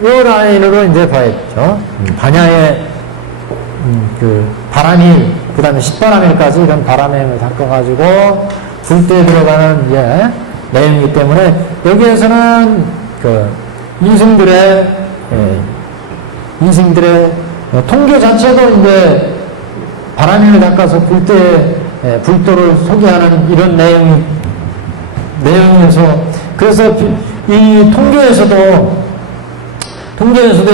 이 라인으로 이제 봐야죠. 반야의 그 바람일, 그 다음에 십바람일까지 이런 바람행을 닦아가지고 불때에 들어가는 이제 내용이기 때문에 여기에서는 그 이승들의 통교 자체도 이제 바람행을 닦아서 불도를 소개하는 이런 내용이어서 그래서 이 통교에서도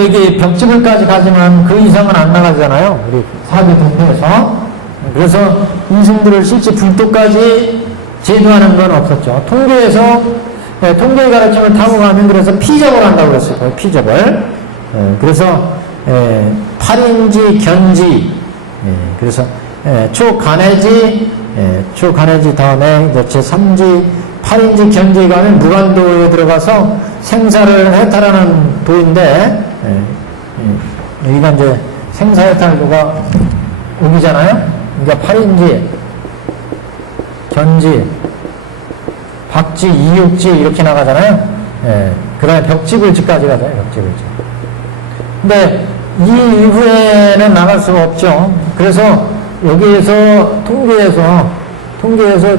이게 벽지불까지 가지만 그 이상은 안 나가잖아요. 우리 사비 도표에서. 그래서 이승들을 실제 불도까지 제도하는 건 없었죠. 통계에서 통계의 가르침을 타고 가면 그래서 피접을 한다고 그랬어요. 피접을. 그래서 8인지 견지, 그래서 초간해지, 초간해지 다음에 이제 제3지 8인지 견지에 가면 무간도에 들어가서 생사를 해탈하는 도인데, 여기가 이제 생사해탈도가 여기잖아요. 그러니까 8인지, 견지, 박지, 이육지 이렇게 나가잖아요. 그 다음에 벽지불지까지 가잖아요. 벽지불지. 근데 이 이후에는 나갈 수가 없죠. 그래서 여기에서 통계에서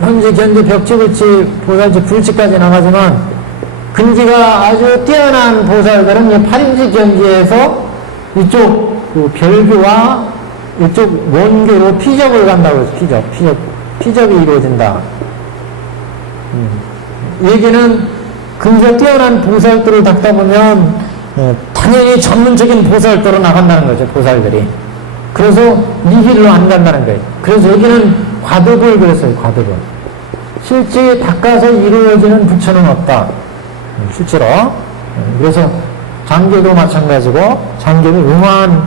현지, 견지, 벽지불지, 보살지, 불지까지 나가지만 근지가 아주 뛰어난 보살들은 8인지 견지에서 이쪽 그 별교와 이쪽 원교로 피접을 간다고 해서 피접이 이루어진다. 얘기는 근지가 뛰어난 보살들을 닦다 보면 당연히 전문적인 보살도로 나간다는 거죠, 보살들이. 그래서 이 길로 안 간다는 거예요. 그래서 여기는 과득을 그랬어요, 과득을. 실제 닦아서 이루어지는 부처는 없다. 실제로. 그래서 장교도 마찬가지고, 장교는 응화한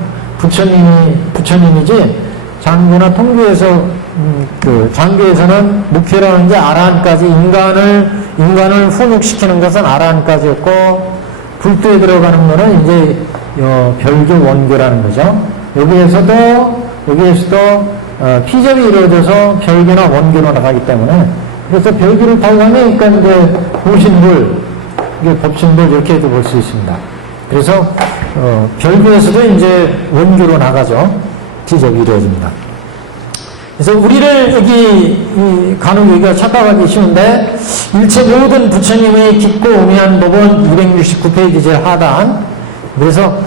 부처님이지, 장교나 통교에서, 장교에서는 목표라는 게 아라한까지 인간을 훈육시키는 것은 아라한까지였고, 불도에 들어가는 거는 이제, 별교 원교라는 거죠. 여기에서도, 피접이 이루어져서 별교나 원교로 나가기 때문에, 그래서 별교를 타고 가면, 그러니까 이제, 보신불, 이게 법신불 이렇게도 볼 수 있습니다. 그래서, 별교에서도 이제 원교로 나가죠. 피접이 이루어집니다. 그래서 우리를 여기, 간혹 여기가 착각하기 쉬운데, 일체 모든 부처님의 깊고 오미한 법은 269페이지 제 하단. 그래서,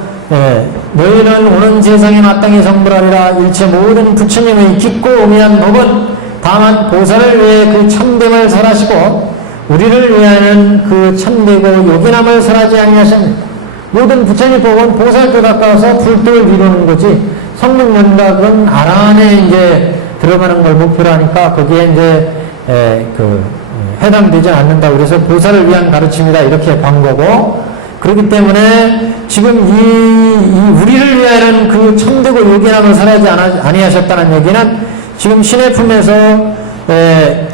너희는 오는 세상에 마땅히 성불하리라. 일체 모든 부처님의 깊고 오미한 법은 다만 보살을 위해 그 참됨을 설하시고, 우리를 위하여는 그 참되고 요긴함을 설하지 아니하십니다. 모든 부처님 법은 보살도 가까워서 불도를 이루는 거지, 성문연각은 아란에 이제 들어가는 걸 목표로 하니까 거기에 이제 해당되지 않는다. 그래서 보살을 위한 가르침이다. 이렇게 본 거고, 그렇기 때문에 지금 이 우리를 위하여는 그 참되고 요긴함을 설하지 아니하셨다는 얘기는 지금 신의 품에서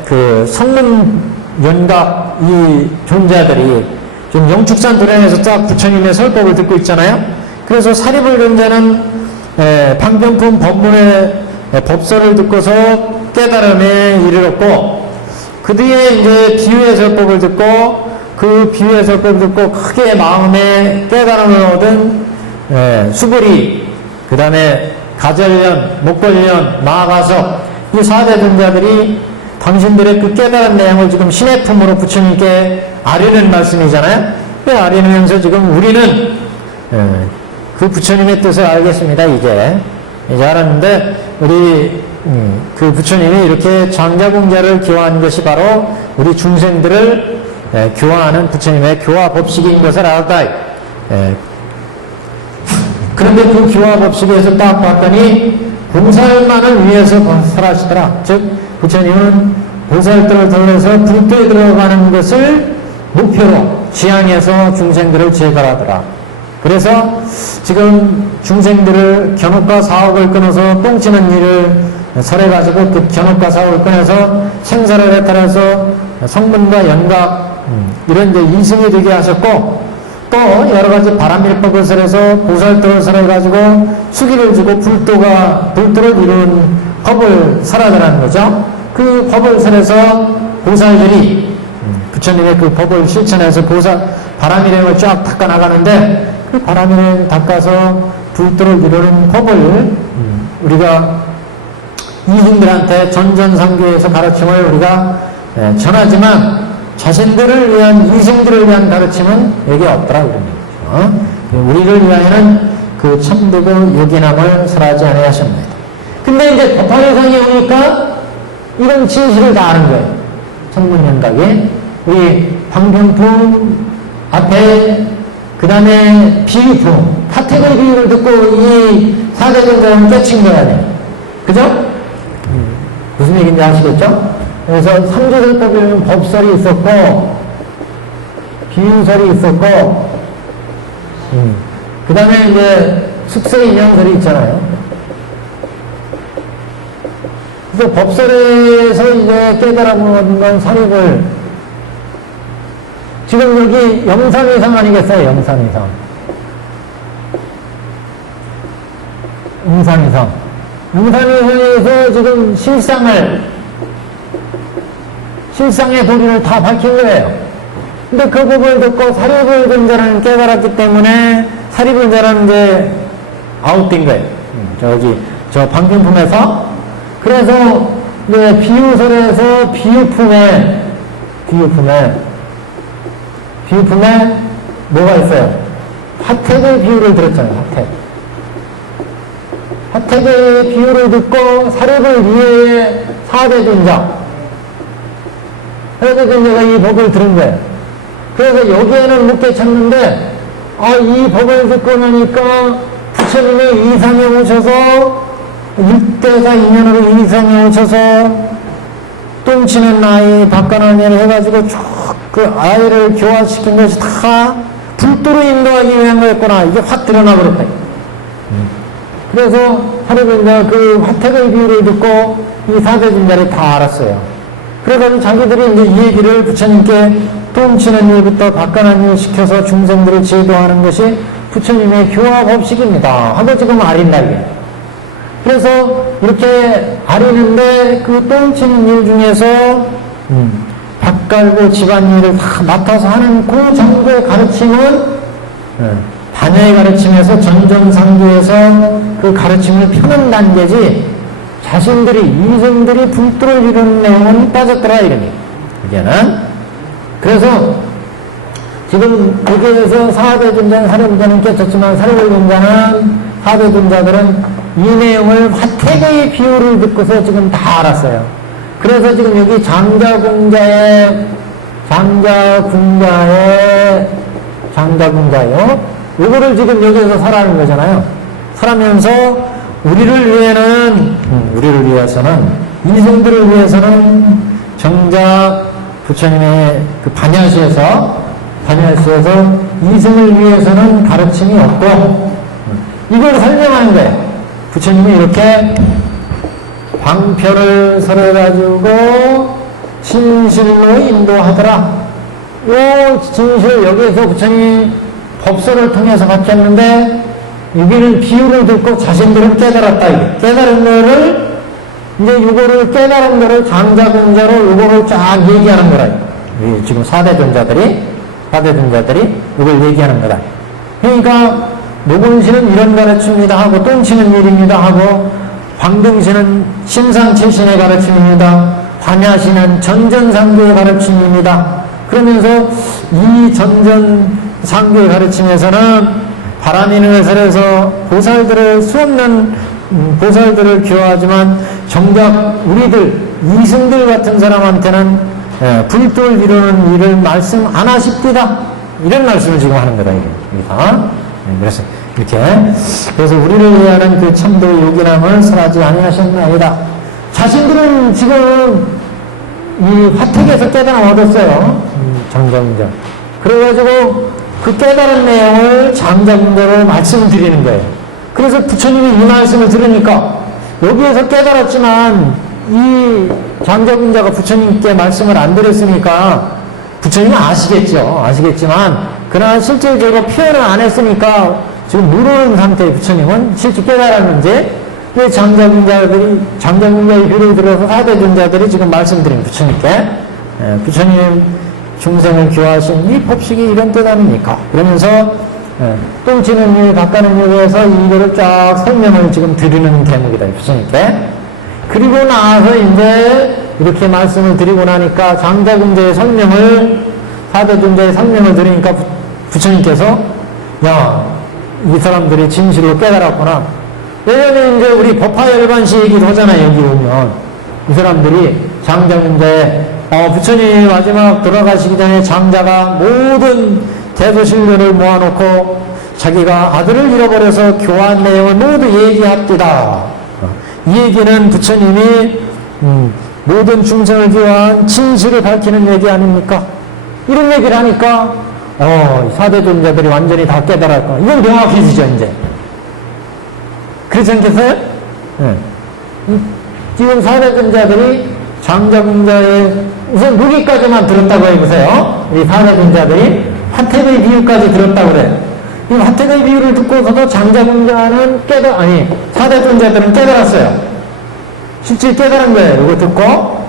그 성문연각 이 존재들이 지금 영축산 도량에서 딱 부처님의 설법을 듣고 있잖아요. 그래서 사리불 존재는 방편품 법문의 법설을 듣고서 깨달음에 이르렀고, 그 뒤에 이제 비유의 설법을 듣고, 그 비유의 설법을 듣고 크게 마음에 깨달음을 얻은 수불이, 그 다음에 가절련, 목걸련, 나아가서 이 4대 존재들이 당신들의 그 깨달은 내용을 지금 신의 품으로 부처님께 아뢰는 말씀이잖아요. 아뢰면서 지금 우리는 그 부처님의 뜻을 알겠습니다. 이제 알았는데, 우리 그 부처님이 이렇게 장자공자를 교화한 것이 바로 우리 중생들을 교화하는 부처님의 교화 법식인 것을 알았다. 그런데 그 교화 법식에서 딱 봤더니 보살만을 위해서 설하시더라. 즉 부처님은 보살들을 통해서 불도에 들어가는 것을 목표로 지향해서 중생들을 제거하더라. 그래서 지금 중생들을 견업과 사업을 끊어서 똥치는 일을 설해가지고 그 견업과 사업을 끊어서 생사를 해탈해서 성문과 연각 이런 이제 이승이 되게 하셨고, 또 여러 가지 바람일법을 설해서 보살도를 설해가지고 수기를 주고 불도를 이룬 법을 설하더라는 거죠. 그 법을 설해서 보살들이 부처님의 그 법을 실천해서 바람일행을 쫙 닦아 나가는데, 그 바람일행 닦아서 불도를 이루는 법을 우리가 이승들한테 전전상교에서 가르침을 우리가 전하지만 자신들을 위한, 이승들을 위한 가르침은 여기 없더라 그런 얘기죠. 우리를 위하여는 그 참되고 요긴함을 설하지 아니하셨습니다. 근데 이제 법화회상에 오니까 이런 진실을 다 아는 거예요. 성문연각에 우리 방편품 앞에, 그 다음에 비유품, 카테고리 비유를 듣고 이 사대전자는 깨친 거야 돼. 그죠? 무슨 얘기인지 아시겠죠? 그래서 삼주설법에는 법설이 있었고, 비유설이 있었고, 그 다음에 이제 숙세인양설이 있잖아요. 그래서 법설에서 이제 깨달아보는 건 사립을, 지금 여기 영삼이상 아니겠어요? 영삼이상. 영삼이상. 영삼이상에서 지금 실상의 도리를 다 밝힌 거예요. 근데 그 법을 듣고 사립을 전자는 깨달았기 때문에 사립을 전자는 이제 아웃된 거예요. 저 방편품에서. 그래서 이제 비유설에서 비유품에 뭐가 있어요? 화택의 비유를 들었잖아요. 화택의 비유를 듣고 사립을 위해 사대존자가 이 법을 들은 거예요. 그래서 여기에는 묻게 찾는데, 이 법을 듣고 나니까 부처님이 이상에 오셔서 일대가 인연으로 이상에 오셔서 똥치는 아이, 바꿔나니를 해가지고 쭉 그 아이를 교화시킨 것이 다 불도로 인도하기 위한 거였구나. 이게 확 드러나 버렸다. 그래서 하루는 이제 그 화택의 비유를 듣고 이 사대진자를 다 알았어요. 그래서 자기들이 이제 이 얘기를 부처님께 똥치는 일부터 바꿔나니 일 시켜서 중생들을 제도하는 것이 부처님의 교화 법식입니다. 하고 지금 아린다 이게. 그래서 이렇게 아리는데 그 똥치는 일 중에서 밥 갈고 집안일을 다 맡아서 하는 그 정도의 가르침은 반야의 가르침에서 전전상교에서 그 가르침을 펴는 단계지 자신들이 이생들이 불도를 이루는 내용은 빠졌더라 이러니 이제는. 그래서 지금 여기에서 사대존자는 사례존자는 깨쳤지만 사례존자는 사대존자들은 이 내용을 화택의 비유를 듣고서 지금 다 알았어요. 그래서 지금 여기 장자궁자예요. 요거를 지금 여기에서 설하는 거잖아요. 설하면서 우리를 위해서는 인생들을 위해서는 정작 부처님의 그 반야시에서 이생을 위해서는 가르침이 없고 이걸 설명하는 거예요. 부처님이 이렇게 방편을 설해가지고 진실로 인도하더라. 요 진실 여기에서 부처님이 법설을 통해서 가르쳤는데 여기는 비유를 듣고 자신들은 깨달았다. 이게. 깨달은 거를 이제 요거를 깨달은 거를 장자공자로 요거를 쫙 얘기하는 거라. 지금 사대존자들이 이걸 얘기하는 거다. 그러니까 노곤시는 이런 가르침입니다 하고 똥치는 일입니다 하고 광등시는 신상체신의 가르침입니다. 반야시는 전전상교의 가르침입니다. 그러면서 이 전전상교의 가르침에서는 바람이는 설에서 보살들을 수없는 보살들을 교화하지만 정작 우리들 이승들 같은 사람한테는 불도를 이루는 일을 말씀 안 하십니다. 이런 말씀을 지금 하는 거다. 그래서 이렇게 그래서 우리를 위하는 그 참도 요긴함을 설하지 아니하셨나이다. 자신들은 지금 이 화택에서 깨달음 얻었어요. 장자문자. 그래가지고 그 깨달은 내용을 장자문자로 말씀을 드리는 거예요. 그래서 부처님이 이 말씀을 들으니까 여기에서 깨달았지만 이 장자문자가 부처님께 말씀을 안 드렸으니까 부처님은 아시겠지만 그러나 실질적으로 표현을 안 했으니까 지금 모르는 상태의 부처님은 실제 깨달았는지 왜 장자문자의 효를 들어서 사대존자들이 지금 말씀드린 부처님께 부처님 중생을 교화하신 이 법식이 이런 뜻 아닙니까? 그러면서 똥치는 일, 바꿔는 일에서 이거를 쫙 설명을 지금 드리는 대목이다, 부처님께. 그리고 나서 이제 이렇게 말씀을 드리고 나니까 장자궁자의 설명을, 사대존자의 설명을 들으니까 부처님께서 이 사람들이 진실로 깨달았구나. 왜냐면 이제 우리 법화열반시 얘기를 하잖아요, 여기 오면. 이 사람들이 장자궁자의 부처님이 마지막 돌아가시기 전에 장자가 모든 대소신료를 모아놓고 자기가 아들을 잃어버려서 교환 내용을 모두 얘기합디다. 이 얘기는 부처님이 모든 중생을 위한 진실을 밝히는 얘기 아닙니까? 이런 얘기를 하니까 사대존자들이 완전히 다 깨달았고 이건 명확해지죠 이제. 그렇지 않겠어요? 네. 지금 사대존자들이 장자궁자의 우선 무기까지만 들었다고 해보세요. 이 사대존자들이 화택의 비유까지 들었다고 그래요. 이 화택의 비유를 듣고서도 장자궁자는 사대존자들은 깨달았어요. 실제 깨달은 거예요. 이거 듣고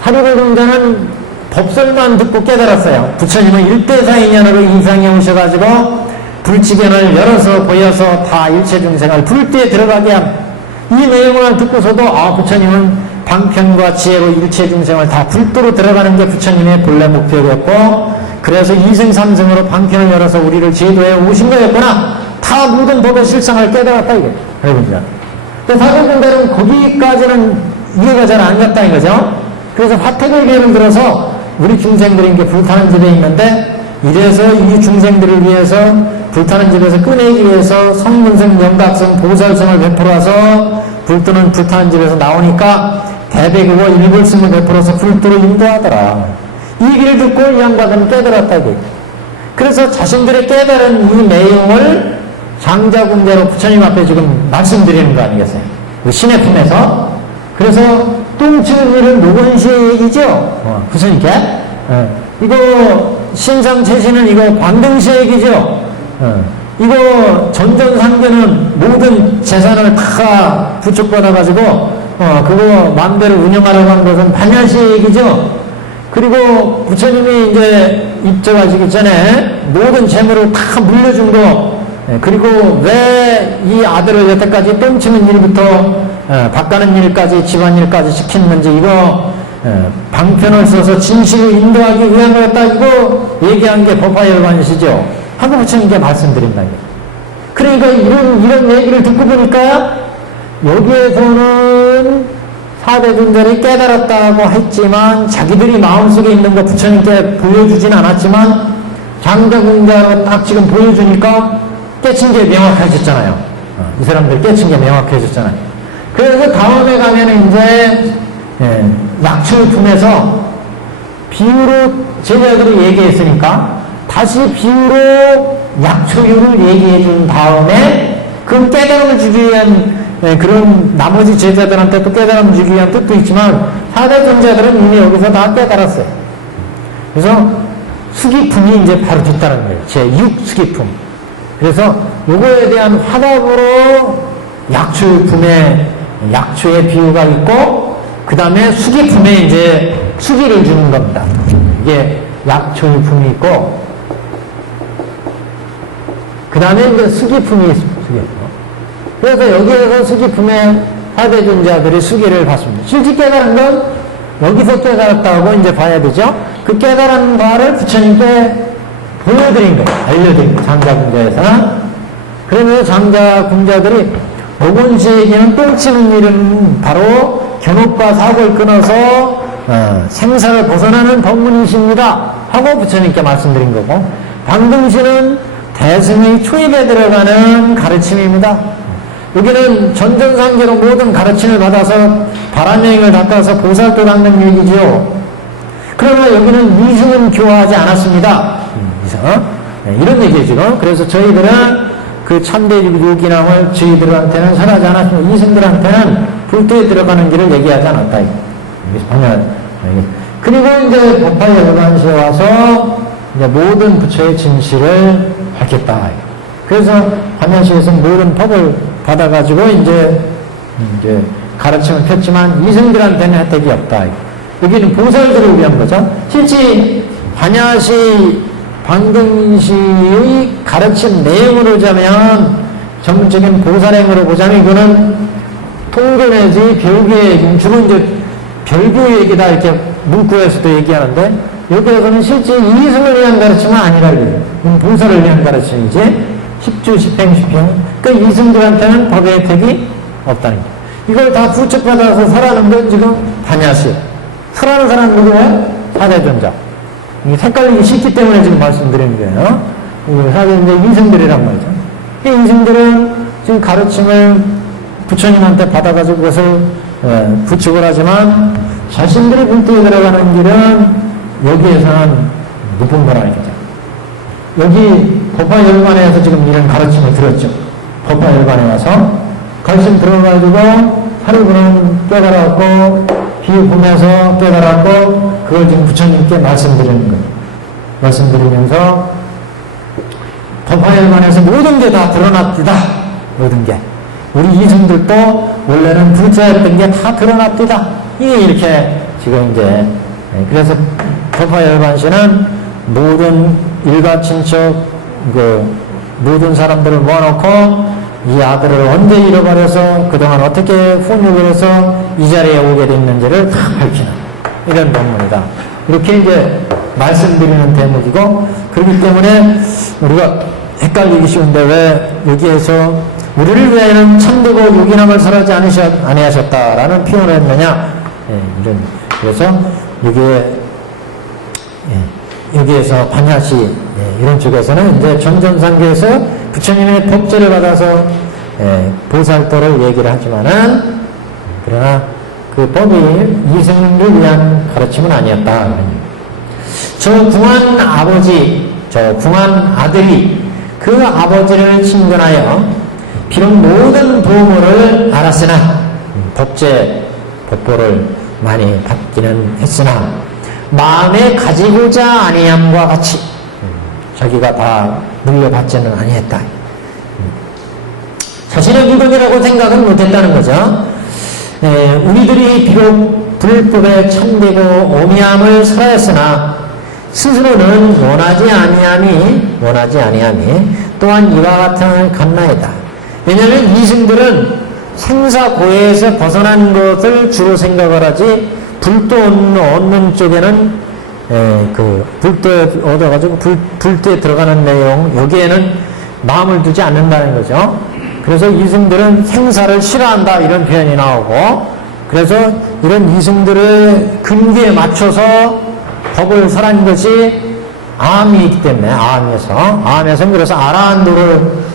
하리불궁자는 법설만 듣고 깨달았어요. 부처님은 일대사인연으로 이상에 오셔가지고 불지견을 열어서 보여서 다 일체 중생을 불대에 들어가게 한 이 내용을 듣고서도 부처님은 방편과 지혜로 일체 중생을 다 불도로 들어가는 게 부처님의 본래 목표였고 그래서 2승 3승으로 방편을 열어서 우리를 제도해 오신 거였구나. 다 모든 법의 실상을 깨달았다 이게. 여러분들. 사대존자는 거기까지는 이해가 잘 안 갔다 이거죠. 그래서 화택의 예를 들어서 우리 중생들이 이게 불타는 집에 있는데 이래서 이 중생들을 위해서 불타는 집에서 꺼내기 위해서 성문성, 영각성, 보살성을 베풀어서 불타는 집에서 나오니까 대백이고 일불성을 베풀어서 불도로 인도하더라. 이 얘기를 듣고 이 양반은 깨달았다고. 그래서 자신들의 깨달은 이 내용을 장자궁자로 부처님 앞에 지금 말씀드리는 거 아니겠어요? 신의 품에서. 그래서 똥치는 일은 노건시의 얘기죠? 부처님께. 이거 신상체시는 이거 관등시의 얘기죠? 이거 전전상계는 모든 재산을 다 부축받아가지고 그거 마음대로 운영하려고 한 것은 반야시의 얘기죠? 그리고 부처님이 이제 입적하시기 전에 모든 재물을 다 물려준 거 그리고 왜 이 아들을 여태까지 똥치는 일부터 바꾸는 일까지 집안일까지 시켰는지 이거 방편을 써서 진실을 인도하기 위한 거였다 이거 얘기한 게 법화열반이시죠. 하고 부처님께 말씀드린다. 그러니까 이런 얘기를 듣고 보니까 여기에서는 사대존자를 깨달았다고 했지만 자기들이 마음속에 있는 거 부처님께 보여주진 않았지만 장자궁자로 딱 지금 보여주니까 깨친 게 명확해졌잖아요. 이 사람들 깨친 게 명확해졌잖아요. 그래서 다음에 가면은 이제 약초를 품에서 비유로 제자들이 얘기했으니까 다시 비유로 약초유를 얘기해 준 다음에 그 깨달음을 주기 위한 그런 나머지 제자들한테 또 깨달음을 주기 위한 뜻도 있지만 사대존자들은 이미 여기서 다 깨달았어요. 그래서 수기품이 이제 바로 뒤따른 거예요. 제6 수기품. 그래서 요거에 대한 화답으로 약초의 비유가 있고 그 다음에 수기품에 이제 수기를 주는 겁니다. 이게 약초유품이 있고 그 다음에 이제 수기품이 있습니다. 그래서 여기에서 수기품에 사대존자들이 수기를 받습니다. 실제 깨달은 건 여기서 깨달았다고 이제 봐야 되죠. 그 깨달은 바를 부처님께 보여드린 거예요. 알려드린 거예요. 장자궁자에서는. 그러면서 장자궁자들이 노곤시에게는 똥치는 일은 바로 견업과 사고를 끊어서 생사를 벗어나는 법문이십니다. 하고 부처님께 말씀드린 거고 방등시는 대승의 초입에 들어가는 가르침입니다. 여기는 전전상계로 모든 가르침을 받아서 바람여행을 닦아서 보살도 닦는 얘기죠. 그러나 여기는 이승은 교화하지 않았습니다. 이런 얘기예요 지금. 그래서 저희들은 그 참대 유기남을 저희들한테는 설하지 않았습니다. 이승들한테는 불도에 들어가는 길을 얘기하지 않았다. 그리고 이제 법화열반시에 와서 이제 모든 부처의 진실을 밝혔다. 그래서 반야시에서 모든 법을 받아가지고 이제 가르침을 폈지만 이승들한테는 혜택이 없다. 여기는 보살들을 위한 거죠. 실제 반야시 방등시의 가르침 내용으로 보자면 전문적인 보살행으로 보자면 이거는 통교 내지 별교 얘기, 주로 이제 별교 얘기다 이렇게 문구에서도 얘기하는데 여기에서는 실제 이승을 위한 가르침은 아니라고. 보살을 위한 가르침이지. 10주, 10행, 10행. 그러니까 이승들한테는 법의 혜택이 없다는 거예요. 이걸 다 부축받아서 설하는 건 지금 반야시. 설하는 사람은 누구예요? 사대존자. 이게 헷갈리기 쉽기 때문에 지금 말씀드리는 거예요. 사대존자 이승들이란 말이죠. 이 이승들은 지금 가르침을 부처님한테 받아가지고 그것을 부축을 하지만 자신들이 불도에 들어가는 길은 여기에서는 높은 거라 이거죠. 여기 법화열반에서 지금 이런 가르침을 들었죠. 법화열반에 와서 가르침 들어가지고 하루는 깨달았고 비우면서 깨달았고 그걸 지금 부처님께 말씀드리는 거예요. 말씀드리면서 법화열반에서 모든 게 다 드러납니다. 모든 게. 우리 이승들도 원래는 불자였던 게 다 드러납니다. 이렇게 지금 이제 그래서 법화열반시는 모든 일가 친척 모든 사람들을 모아놓고 이 아들을 언제 잃어버려서 그동안 어떻게 훈육을 해서 이 자리에 오게 됐는지를 다 밝히는 이런 논문이다. 이렇게 이제 말씀드리는 대목이고 그렇기 때문에 우리가 헷갈리기 쉬운데 왜 여기에서 우리를 위해는 참되고 유기남을 설하지 아니하셨다라는 표현을 했느냐 이런 그래서 여기에서 반야시 이런 쪽에서는 이제 전전상계에서 부처님의 법제를 받아서 보살도를 얘기를 하지만은 그러나 그 법이 이승을 위한 가르침은 아니었다. 저 궁한 아버지, 저 궁한 아들이 그 아버지를 친근하여 비록 모든 보물을 알았으나 법보를 많이 받기는 했으나 마음에 가지고자 아니함과 같이 자기가 다 물려받지는 아니했다. 자신의 물건이라고 생각은 못했다는 거죠. 우리들이 비록 불법에 참되고 오미함을 설하였으나 스스로는 원하지 아니함이 또한 이와 같은 같나이다. 왜냐하면 이승들은 생사고해에서 벗어난 것을 주로 생각을 하지 불도 얻는 쪽에는 불도에 얻어가지고 불도에 들어가는 내용 여기에는 마음을 두지 않는다는 거죠. 그래서 이승들은 생사를 싫어한다 이런 표현이 나오고 그래서 이런 이승들의 근기에 맞춰서 법을 설한 것이 아함이기 때문에 아함에서는 그래서 아라한도를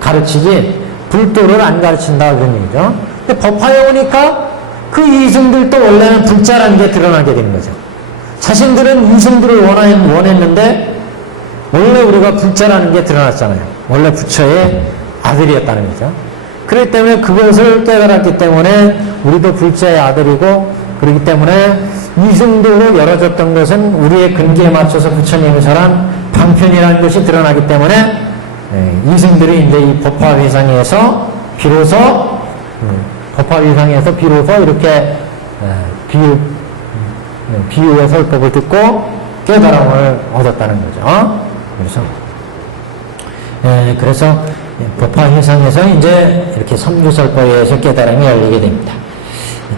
가르치지 불도를 안 가르친다 그런 얘기죠. 근데 법화에 오니까 그 이승들도 원래는 불자라는 게 드러나게 되는 거죠. 자신들은 이승들을 원했는데 원래 우리가 불자라는 게 드러났잖아요. 원래 부처의 아들이었다는 거죠. 그렇기 때문에 그것을 깨달았기 때문에 우리도 불자의 아들이고 그렇기 때문에 이승도로 열어줬던 것은 우리의 근기에 맞춰서 부처님이 설한 방편이라는 것이 드러나기 때문에 이승들이 이제 이 법화회상에서 비로소 이렇게 비유의 설법을 듣고 깨달음을 얻었다는 거죠. 그래서 법화회상에서 이제 이렇게 삼주설법에서 깨달음이 열리게 됩니다.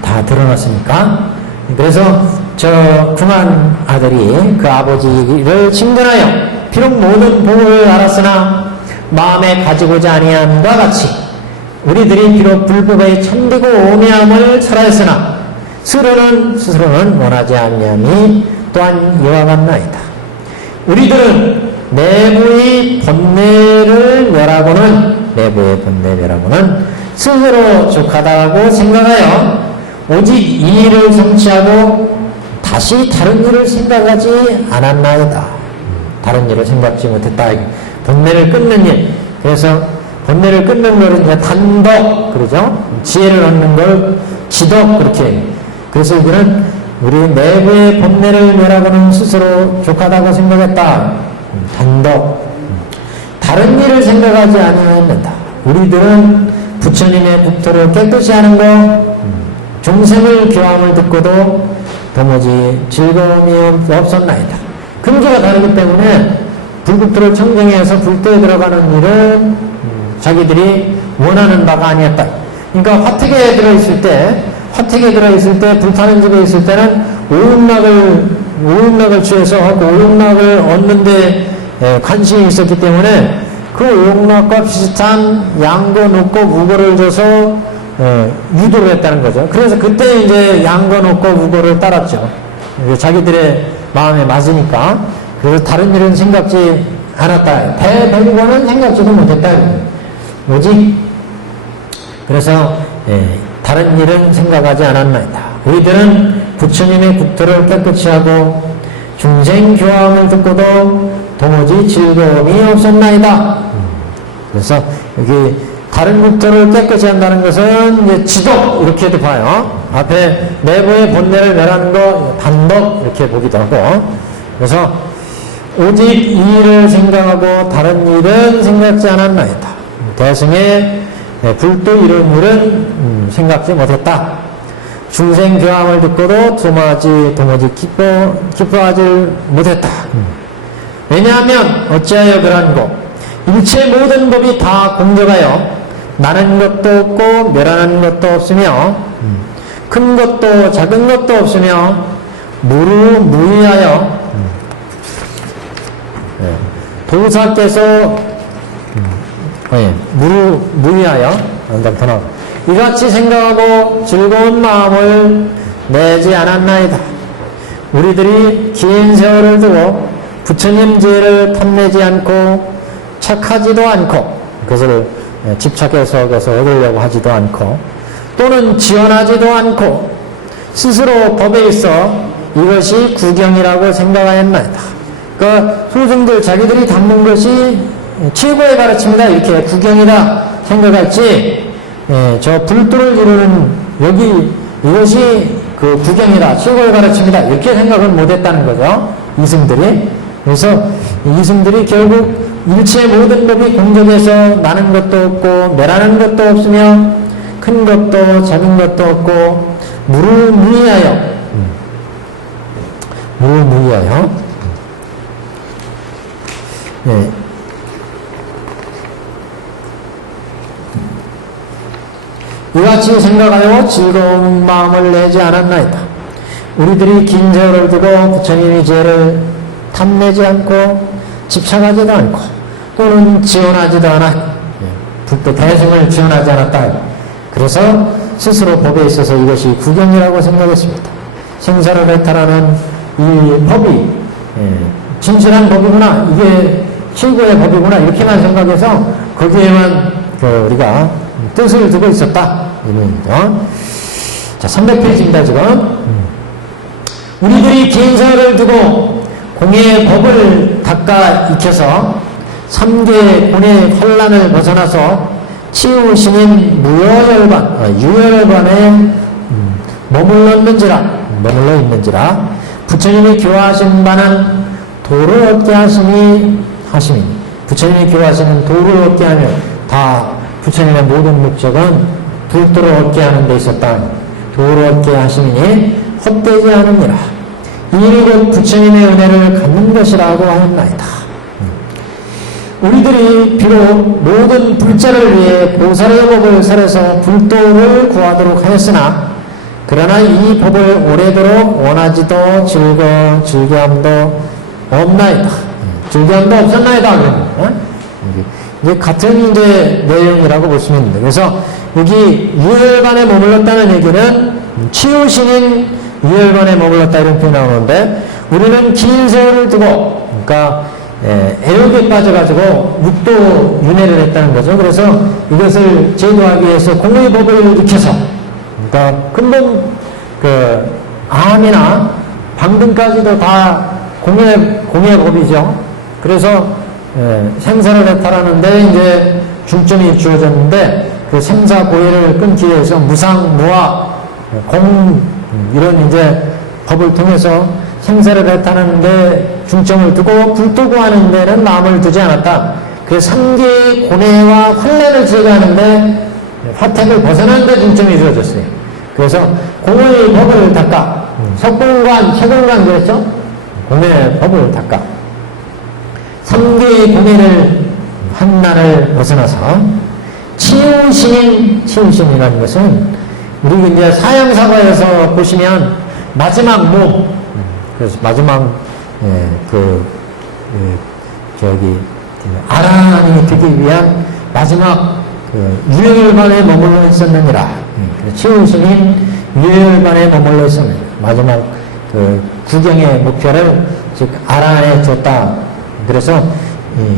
다 드러났으니까. 그래서 저 궁한 아들이 그 아버지를 친근하여 비록 모든 보물을 알았으나 마음에 가지고자 아니함과 같이 우리들이 비록 불법에 참되고 오미함을 설하였으나 스스로는 원하지 아니함이 또한 이와 같나이다. 우리들은 내부의 본내를 멸하고는 스스로 족하다고 생각하여 오직 이 일을 성취하고 다시 다른 일을 생각하지 않았나이다. 다른 일을 생각지 못했다. 본내를 끊는 일. 그래서 본내를 끊는 것은 이제 단덕, 그러죠? 지혜를 얻는 걸 지덕, 그렇게. 그래서 이거는 우리 내부의 본내를 멸하고는 스스로 족하다고 생각했다. 단덕. 다른 일을 생각하지 않는다. 우리들은 부처님의 국토를 깨끗이 하는 것, 종생을 교함을 듣고도 도무지 즐거움이 없었나이다. 근기가 다르기 때문에 불국토를 청정해서 불도에 들어가는 일은 자기들이 원하는 바가 아니었다. 그러니까 화택에 들어있을 때 불타는 집에 있을 때는 오용락을 취해서 오용락을 얻는데 관심이 있었기 때문에 그 오용락과 비슷한 양거, 녹고, 무거를 줘서 유도를 했다는 거죠. 그래서 그때 이제 양거, 녹고, 무거를 따랐죠. 자기들의 마음에 맞으니까. 그래서 다른 일은 생각지 않았다. 대배구는 생각지도 못했다. 오직 그래서 다른 일은 생각하지 않았나이다. 우리들은 부처님의 국토를 깨끗이 하고 중생교화음을 듣고도 도무지 즐거움이 없었나이다. 그래서 여기 다른 국토를 깨끗이 한다는 것은 이제 지독 이렇게도 봐요. 앞에 내부의 본래를 멸하는 거 단독 이렇게 보기도 하고. 그래서 오직 이 일을 생각하고 다른 일은 생각지 않았나이다. 대승의 불도 이런 일은 생각지 못했다. 중생교함을 듣고도 도무지 기뻐하지 못했다. 왜냐하면 어찌하여 그러한고 일체 모든 법이 다 공적하여 나는 것도 없고 멸하는 것도 없으며 큰 것도 작은 것도 없으며 무의하여 도사께서 무의하여 이같이 생각하고 즐거운 마음을 내지 않았나이다. 우리들이 긴 세월을 두고 부처님 지혜를 탐내지 않고 착하지도 않고 그것을 집착해서 그것을 얻으려고 하지도 않고 또는 지원하지도 않고 스스로 법에 있어 이것이 구경이라고 생각하였나이다. 그러니까 소승들 자기들이 담는 것이 최고의 가르침이다 이렇게 구경이다 생각할지 저 불도를 이루는 여기 이것이 그 구경이다 최고의 가르침이다 이렇게 생각을 못했다는 거죠. 이승들이. 그래서 이승들이 결국 일체 모든 법이 공적에서 나는 것도 없고 멸하는 것도 없으며 큰 것도 작은 것도 없고 무의하여 이같이 생각하여 즐거운 마음을 내지 않았나이다. 우리들이 긴 세월을 두고 부처님의 지혜를 탐내지 않고 집착하지도 않고 또는 지원하지도 않아 불도 대승을 지원하지 않았다. 그래서 스스로 법에 있어서 이것이 구경이라고 생각했습니다. 생사를 해탈하는 이 법이 진실한 법이구나 이게 최고의 법이구나 이렇게만 생각해서 거기에만 우리가 뜻을 두고 있었다 이놈이죠. 자 300페이지입니다 지금. 우리들이 긴 세월을 두고 공의 법을 닦아 익혀서 3개의 고뇌의 환란을 벗어나서 치우시는 유열반에 머물러 있는지라 부처님이 교화하신 바는 도를 얻게 하심이 부처님이 교화하시는 도를 얻게 하며 다 부처님의 모든 목적은 불도를 얻게 하는 데 있었다. 도를 얻게 하심이니 헛되지 않으니라. 이 일이 곧 부처님의 은혜를 갖는 것이라고 하였나이다. 우리들이 비록 모든 불자를 위해 보살의 법을 설해서 불도를 구하도록 하였으나 그러나 이 법을 오래도록 원하지도 즐겨함도 없나이다. 즐겨함도 없었나이다. 이게 같은 이제 내용이라고 볼 수 있는데 그래서 여기 유혈반에 머물렀다는 얘기는 치유신인 유혈반에 머물렀다 이런 표현이 나오는데 우리는 긴 세월을 두고 그러니까 애욕에 빠져가지고 육도 윤회를 했다는 거죠. 그래서 이것을 제도하기 위해서 공의 법을 익혀서 그러니까 근본 그 암이나 방등까지도 다 공의 법이죠. 그래서 생사를 해탈하는데 이제 중점이 주어졌는데 그 생사 고해를 끊기 위해서 무상 무화 공 이런 이제 법을 통해서 생사를 해탈하는데 중점을 두고 불도 구하는 데는 마음을 두지 않았다. 그 3개의 고뇌와 환란을 제거하는데 화택을 벗어나는 데 중점이 주어졌어요. 그래서 공의 법을 닦아 석공관, 채공관 그랬죠? 공의 법을 닦아 3개의 고뇌를 환난을 벗어나서 치유신이라는 것은 우리 이제 사양사과에서 보시면 마지막 몸 그래서 마지막 아란이 되기 위한 마지막 유혈반에 머물러 있었느니라. 치유신인 유혈반에 머물러 있었느니라. 마지막 구경의 목표를 즉 아란에 뒀다. 그래서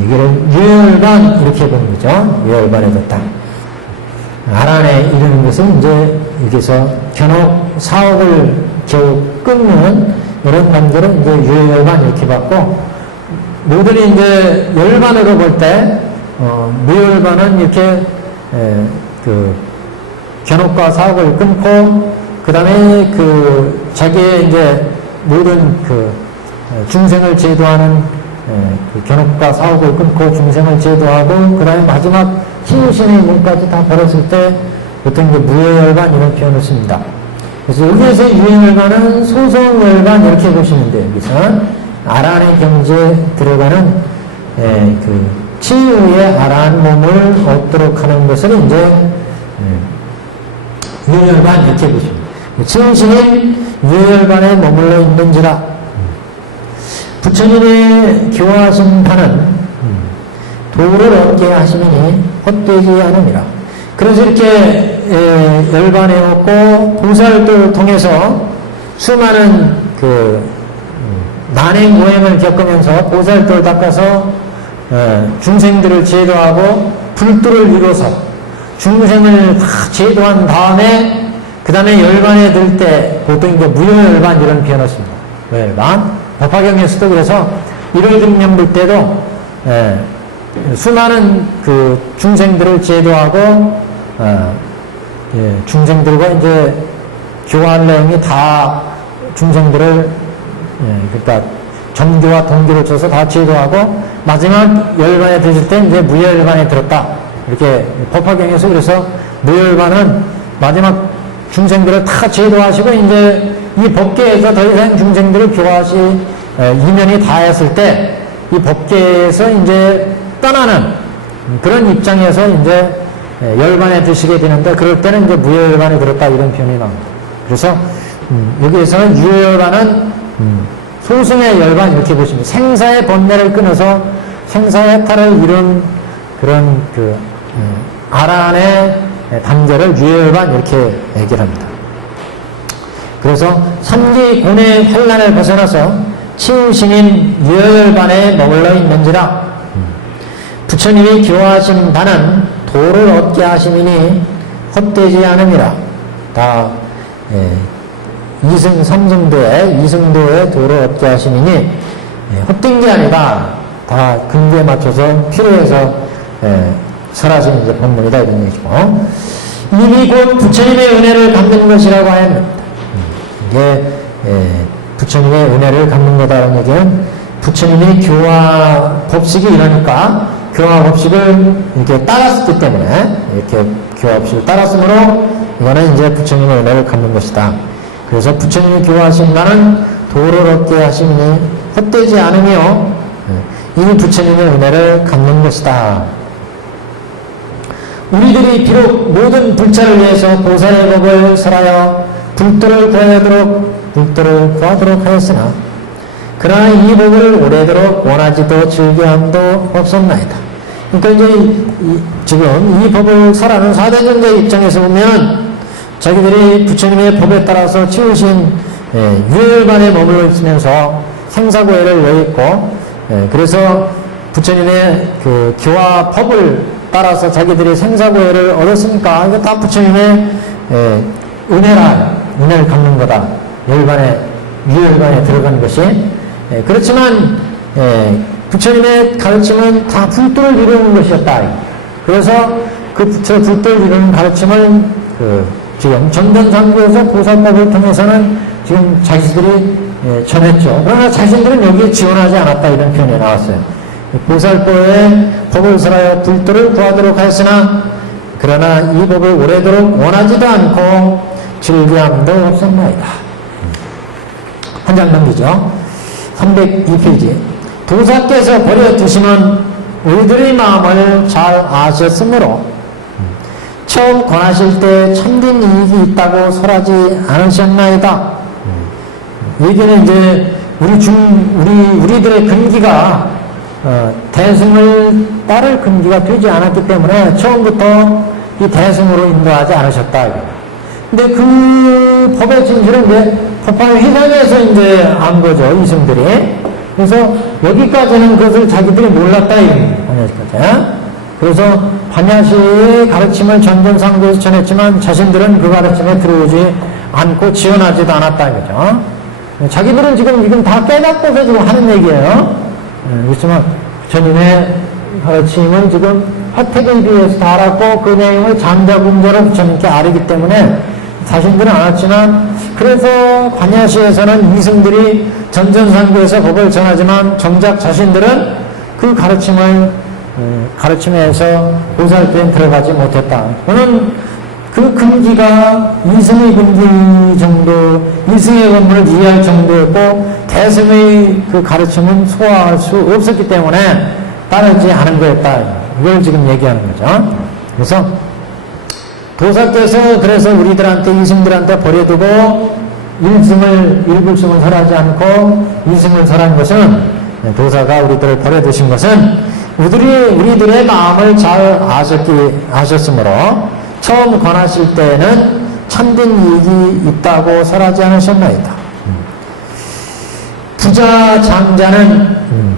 이거를 유혈반 이렇게 보는 거죠. 유혈반에 뒀다. 아란에 이르는 것은 이제 여기서 견옥 사업을 겨우 끊는 이런 관계를 이제 유혈반 이렇게 봤고, 모든이 이제 열반으로 볼 때, 무열반은 이렇게, 견옥과 사업을 끊고, 그 다음에 자기의 이제 모든 중생을 제도하는 견옥과 사업을 끊고 중생을 제도하고, 그 다음에 마지막 치유신의 문까지 다 벌었을 때, 보통 이제 무열반 이런 표현을 씁니다. 그래서 여기에서 유행열반은 소성열반 이렇게 보시면 돼요. 여기서 아란의 경지에 들어가는 치유의 아란 몸을 얻도록 하는 것을 이제 유열반 이렇게 보시면 돼요. 치유신이 유열반에 머물러 있는지라 부처님의 교화하신 바는 도를 얻게 하시니 헛되지 않음이라. 그래서 이렇게 열반해왔고 보살도 통해서 수많은 난행 고행을 겪으면서 보살도를 닦아서 중생들을 제도하고 불도를 이루어서 중생을 다 제도한 다음에 그 다음에 열반에 들 때 보통 이제 무효열반 이런 표현을 씁니다. 무효열반. 법화경에서도 그래서 1월 중년불 때도 수많은 중생들을 제도하고 중생들과 이제 교화할 내용이 다 중생들을 그러니까 정교와 동교를 쳐서 다 제도하고 마지막 열반에 드실 때 이제 무열반에 들었다 이렇게 법화경에서 그래서 무열반은 마지막 중생들을 다 제도하시고 이제 이 법계에서 더 이상 중생들을 교화하실 이면이 다했을 때 이 법계에서 이제 떠나는 그런 입장에서 이제 열반에 드시게 되는데 그럴 때는 이제 무열반에 들었다 이런 표현이 나옵니다. 그래서 여기에서는 유열반은 소승의 열반 이렇게 보시면 생사의 번뇌를 끊어서 생사의 해탈을 이룬 그런 아란의 단계를 유열반 이렇게 얘기를 합니다. 그래서 삼기 고뇌 환란을 벗어나서 치유신인 유열반에 머물러 있는지라 부처님이 교화하신 바는 도를 얻게 하심이니 헛되지 않음이라. 다 이승 삼승도의 도를 얻게 하심이니 헛된 게 아니다. 다 근거에 맞춰서 필요해서 설하신 이제 본문이다 이런 얘기고, 이미 곧 부처님의 은혜를 갚는 것이라고 하였습니다. 이게 부처님의 은혜를 갚는 거다라는 얘기는 부처님이 교화 법식이 이러니까 교화 법식을 이렇게 따랐기 때문에 이렇게 교화 법식을 따랐으므로 이거는 이제 부처님의 은혜를 갚는 것이다. 그래서 부처님이 교화하신 바는 도를 얻게 하시니 헛되지 않으며 이미 부처님의 은혜를 갚는 것이다. 우리들이 비록 모든 불자를 위해서 보살의 법을 설하여 불도를 구하도록 하였으나 그러나 이 법을 오래도록 원하지도 즐겨함도 없었나이다. 그러니까 이제 지금 이 법을 설하는 사대존자의 입장에서 보면 자기들이 부처님의 법에 따라서 치우신 유열반에 머물러 있으면서 생사고해를 여있고 그래서 부처님의 교화 법을 따라서 자기들이 생사고해를 얻었으니까 이거 다 부처님의 은혜를 갚는 거다. 유열반에 들어가는 것이. 그렇지만 부처님의 가르침은 다 불도를 이루는 것이었다. 그래서 저 불도를 이루는 가르침을 지금 정전상부에서 보살법을 통해서는 지금 자기들이 전했죠. 그러나 자신들은 여기에 지원하지 않았다 이런 표현이 나왔어요. 보살법의 법을 설하여 불도를 구하도록 하였으나 그러나 이 법을 오래도록 원하지도 않고 즐겨함도 없었나이다. 한 장 넘기죠. 302페이지. 도사께서 버려두시면 우리들의 마음을 잘 아셨으므로 처음 권하실 때 참된 이익이 있다고 설하지 않으셨나이다. 여기는 이제 우리들의 근기가 대승을 따를 근기가 되지 않았기 때문에 처음부터 이 대승으로 인도하지 않으셨다. 근데 그 법의 진실은 이제 법화의 회상에서 이제 안 거죠, 이승들이. 그래서 여기까지는 그것을 자기들이 몰랐다, 이 거죠. 그래서 반야시의 가르침을 전전상도에서 전했지만 자신들은 그 가르침에 들어오지 않고 지원하지도 않았다 이거죠. 자기들은 지금 다 깨닫고서 지금 하는 얘기예요. 그렇지만 부처님의 가르침은 지금 화택에 비해서 다 알았고 그 내용을 장자군자로 부처님께 아르기 때문에 자신들은 알았지만, 그래서 관야시에서는 이승들이 전전상도에서 법을 전하지만 정작 자신들은 그 가르침에서 보살피에 들어가지 못했다. 저는 그 금기가 이승의 금기 정도, 이승의 법문을 이해할 정도였고 대승의 그 가르침은 소화할 수 없었기 때문에 따르지 않은 거였다. 이걸 지금 얘기하는 거죠. 그래서 도사께서 그래서 우리들한테, 이승들한테 버려두고 일불승을 설하지 않고 이승을 설한 것은, 도사가 우리들을 버려두신 것은 우리들의 마음을 잘 아셨으므로 처음 권하실 때에는 참된 이익이 있다고 설하지 않으셨나이다.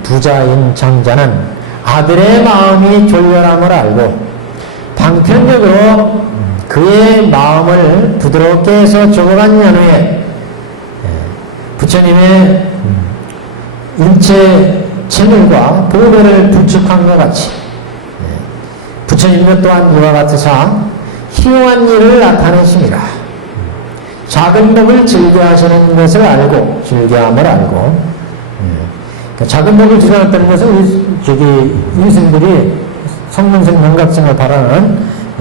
부자인 장자는 아들의 마음이 졸렬함을 알고 방편력으로 그의 마음을 부드럽게 해서 적어간 연후에 부처님의 일체 체밀과 보배를 불축한 것 같이 부처님도 또한 이와 같으사 희유한 일을 나타내심이라. 작은 법을 즐겨하시는 것을 알고, 즐겨함을 알고, 작은 법을 즐겨했다는 것은 이승들이 성문생 명각성을 바라는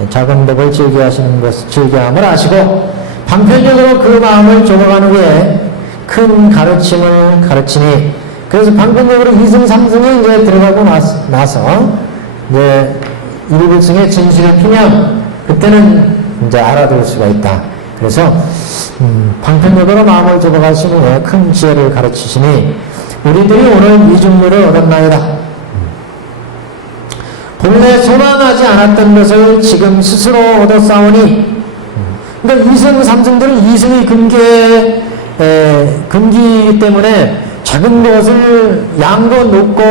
작은 법을 즐겨하시는 것을 즐겨함을 아시고 방편적으로 그 마음을 좁아가는 후에 큰 가르침을 가르치니, 그래서 방편적으로 이승 삼승에 이제 들어가고 나서 이제 일불승의 진실을 피면 그때는 이제 알아둘 수가 있다. 그래서 방편적으로 마음을 좁아가신 후에 큰 지혜를 가르치시니 우리들이 오늘 이중류를 얻었나이다. 본래 소망하지 않았던 것을 지금 스스로 얻었사오니, 그러니까 이승 삼승들은 이승의 금기이기 때문에 작은 것을 양거 높고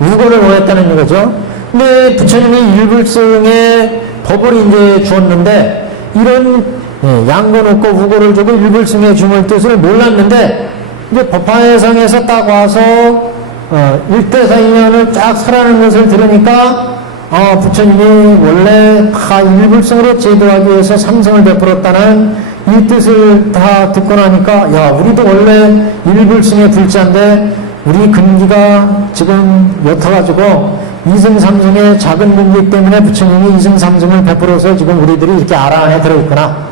우거를 원했다는 거죠. 근데 부처님이 일불승의 법을 이제 주었는데 이런 양거 높고 우거를 주고 일불승의 주물 뜻을 몰랐는데 이제 법화회상에서 딱 와서 일대사인연을 쫙 설하는 것을 들으니까 부처님이 원래 다 일불승으로 제도하기 위해서 삼성을 베풀었다는 이 뜻을 다 듣고 나니까, 야, 우리도 원래 일불승의 불자인데 우리 금기가 지금 옅어가지고 이승 삼승의 작은 금기 때문에 부처님이 이승 삼승을 베풀어서 지금 우리들이 이렇게 아라 안에 들어있구나.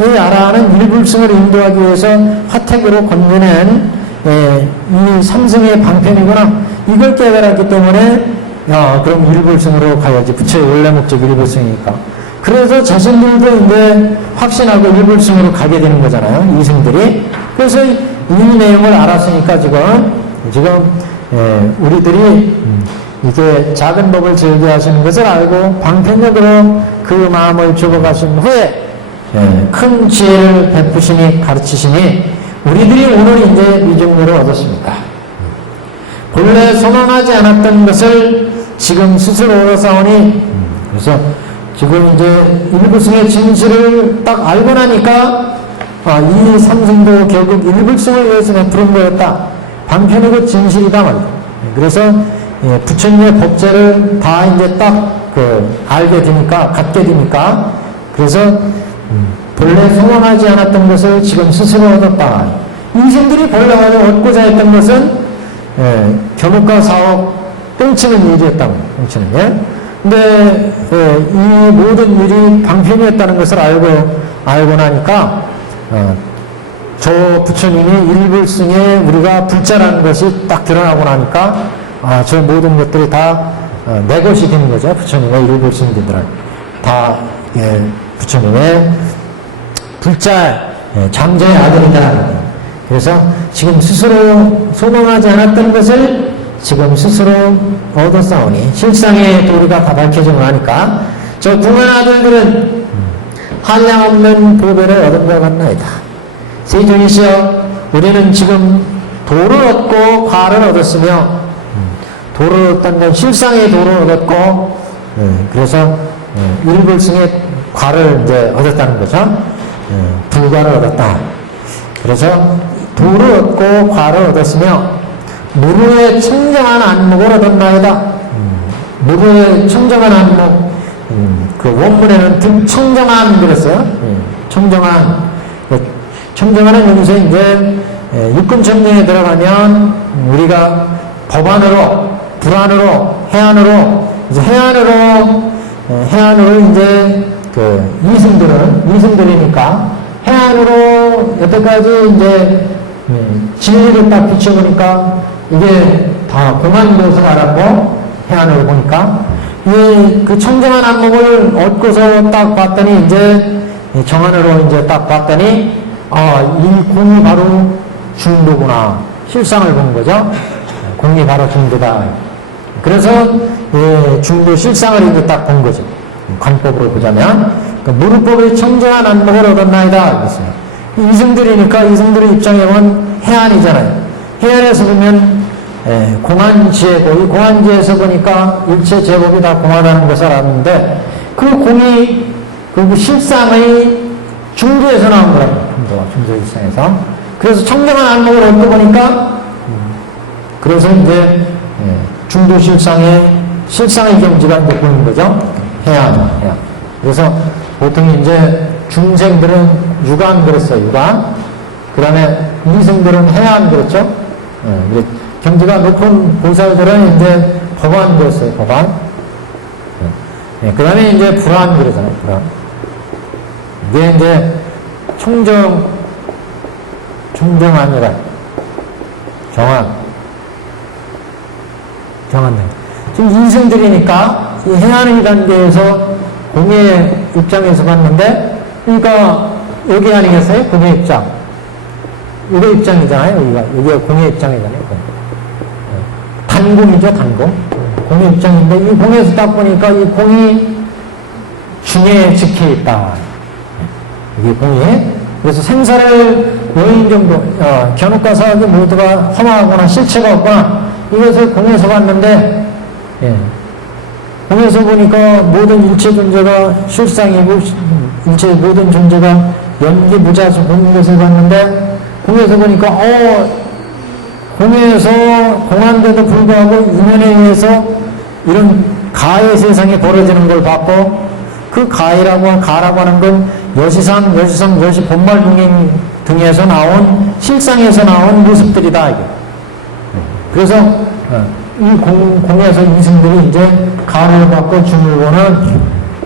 이 아라는 일불승을 인도하기 위해서 화택으로 건져낸 이 삼승의 방편이구나. 이걸 깨달았기 때문에 그럼 일불승으로 가야지. 부처의 원래 목적이 일불승이니까. 그래서 자신들도 이제 확신하고 일불승으로 가게 되는 거잖아요. 이승들이. 그래서 이 내용을 알았으니까 지금 우리들이 이게 작은 법을 즐겨하시는 것을 알고 방편적으로 그 마음을 좁아가신 후에 큰 지혜를 베푸시니 가르치시니 우리들이 오늘 이제 미중류를 얻었습니다. 본래 소망하지 않았던 것을 지금 스스로 얻어싸우니, 그래서 지금 이제 일불승의 진실을 딱 알고 나니까 이 삼승도 결국 일불승을 위해서 베푸는 거였다. 방편이고 진실이다 말이다. 그래서 부처님의 법제를 다 이제 딱 알게 되니까, 갖게 되니까, 그래서 본래 소망하지 않았던 것을 지금 스스로 얻었다. 이승들이 본래 얻고자 했던 것은 견옥과 사옥 뻥치는 일이었다고. 뻥치는 일. 근데 이 모든 일이 방편이었다는 것을 알고 나니까 저 부처님이 일불승에 우리가 불자라는 것이 딱 드러나고 나니까 저 모든 것들이 다 내 것이 되는 거죠. 부처님의 일불승들은 다 부처님의 불자 장자의 아들이다. 그래서 지금 스스로 소망하지 않았던 것을 지금 스스로 얻어싸우니 실상의 도리가 다 밝혀지고 나니까 저 궁한 아들들은 한량없는 보배를 얻은 것 같나이다. 세존이시여, 우리는 지금 도를 얻고 과를 얻었으며, 도를 얻었다는 건 실상의 도를 얻었고 그래서 일불승의 과를 이제 얻었다는 거죠. 불과를 얻었다. 그래서 도를 얻고 과를 얻었으며 무르의 청정한 안목을 얻었나이다. 무르의 청정한 안목, 그 원문에는 청정한 그랬어요. 청정한. 청정한은 여기서 이제 육군청정에 들어가면 우리가 법안으로, 불안으로, 해안으로, 이제 해안으로 이제 그 이승들이니까 해안으로 여태까지 이제 진리를 딱 비춰보니까 이게 다 공한 것을 알았고 해안으로 보니까 그 청정한 안목을 얻고서 딱 봤더니 이제 정안으로 이제 딱 봤더니 이 공이 바로 중도구나. 실상을 본 거죠. 공이 바로 중도다. 그래서 중도 실상을 이제 딱 본 거죠. 관법으로 보자면 무르법의 청정한 안목을 얻었나이다. 그랬어요. 이승들이니까 이승들의 입장에 보면 해안이잖아요. 해안에서 보면 공안지혜고 이 공안지혜에서 보니까 일체 제법이 다 공안하는 것을 알았는데 그 공이 그 실상의 중도에서 나온 거라고. 중도 일상에서. 그래서 청정한 안목을 얻고 보니까 그래서 이제 중도 실상의 경지가 이제 보이는 거죠. 해안. 그래서 보통 이제 중생들은 유관 그랬어요. 유관. 그 다음에 이승들은 해안 그랬죠. 경지가 높은 보살들은 이제 법안 그랬어요. 법안. 그 다음에 이제 불안 그러잖아요. 불안. 이게 이제 총정아니라 정한. 지금 이승들이니까 이 해안의 단계에서 공의 입장에서 봤는데, 그러니까 여기 아니겠어요? 공의 입장. 이거 입장이잖아요. 여기가 공의 입장이잖아요. 단공이죠, 단공. 공의 입장인데, 이 공에서 딱 보니까 이 공이 중에 직해 있다. 이게 공이. 그래서 생사를 요인 정도, 견옥과 사학이 모두가 험하거나 실체가 없거나, 이것을 공에서 봤는데, 공에서 보니까 모든 일체 존재가 실상이고, 일체 모든 존재가 연기 무자수 보는 것을 봤는데, 공에서 보니까, 공에서 공한데도 불구하고 인연에 의해서 이런 가의 세상이 벌어지는 걸 봤고, 그 가라고 하는 건 여시상, 여시 본말 등에서 나온, 실상에서 나온 모습들이다, 이게. 그래서, 이 공에서 이승들이 이제 가를 받고 중을 보는,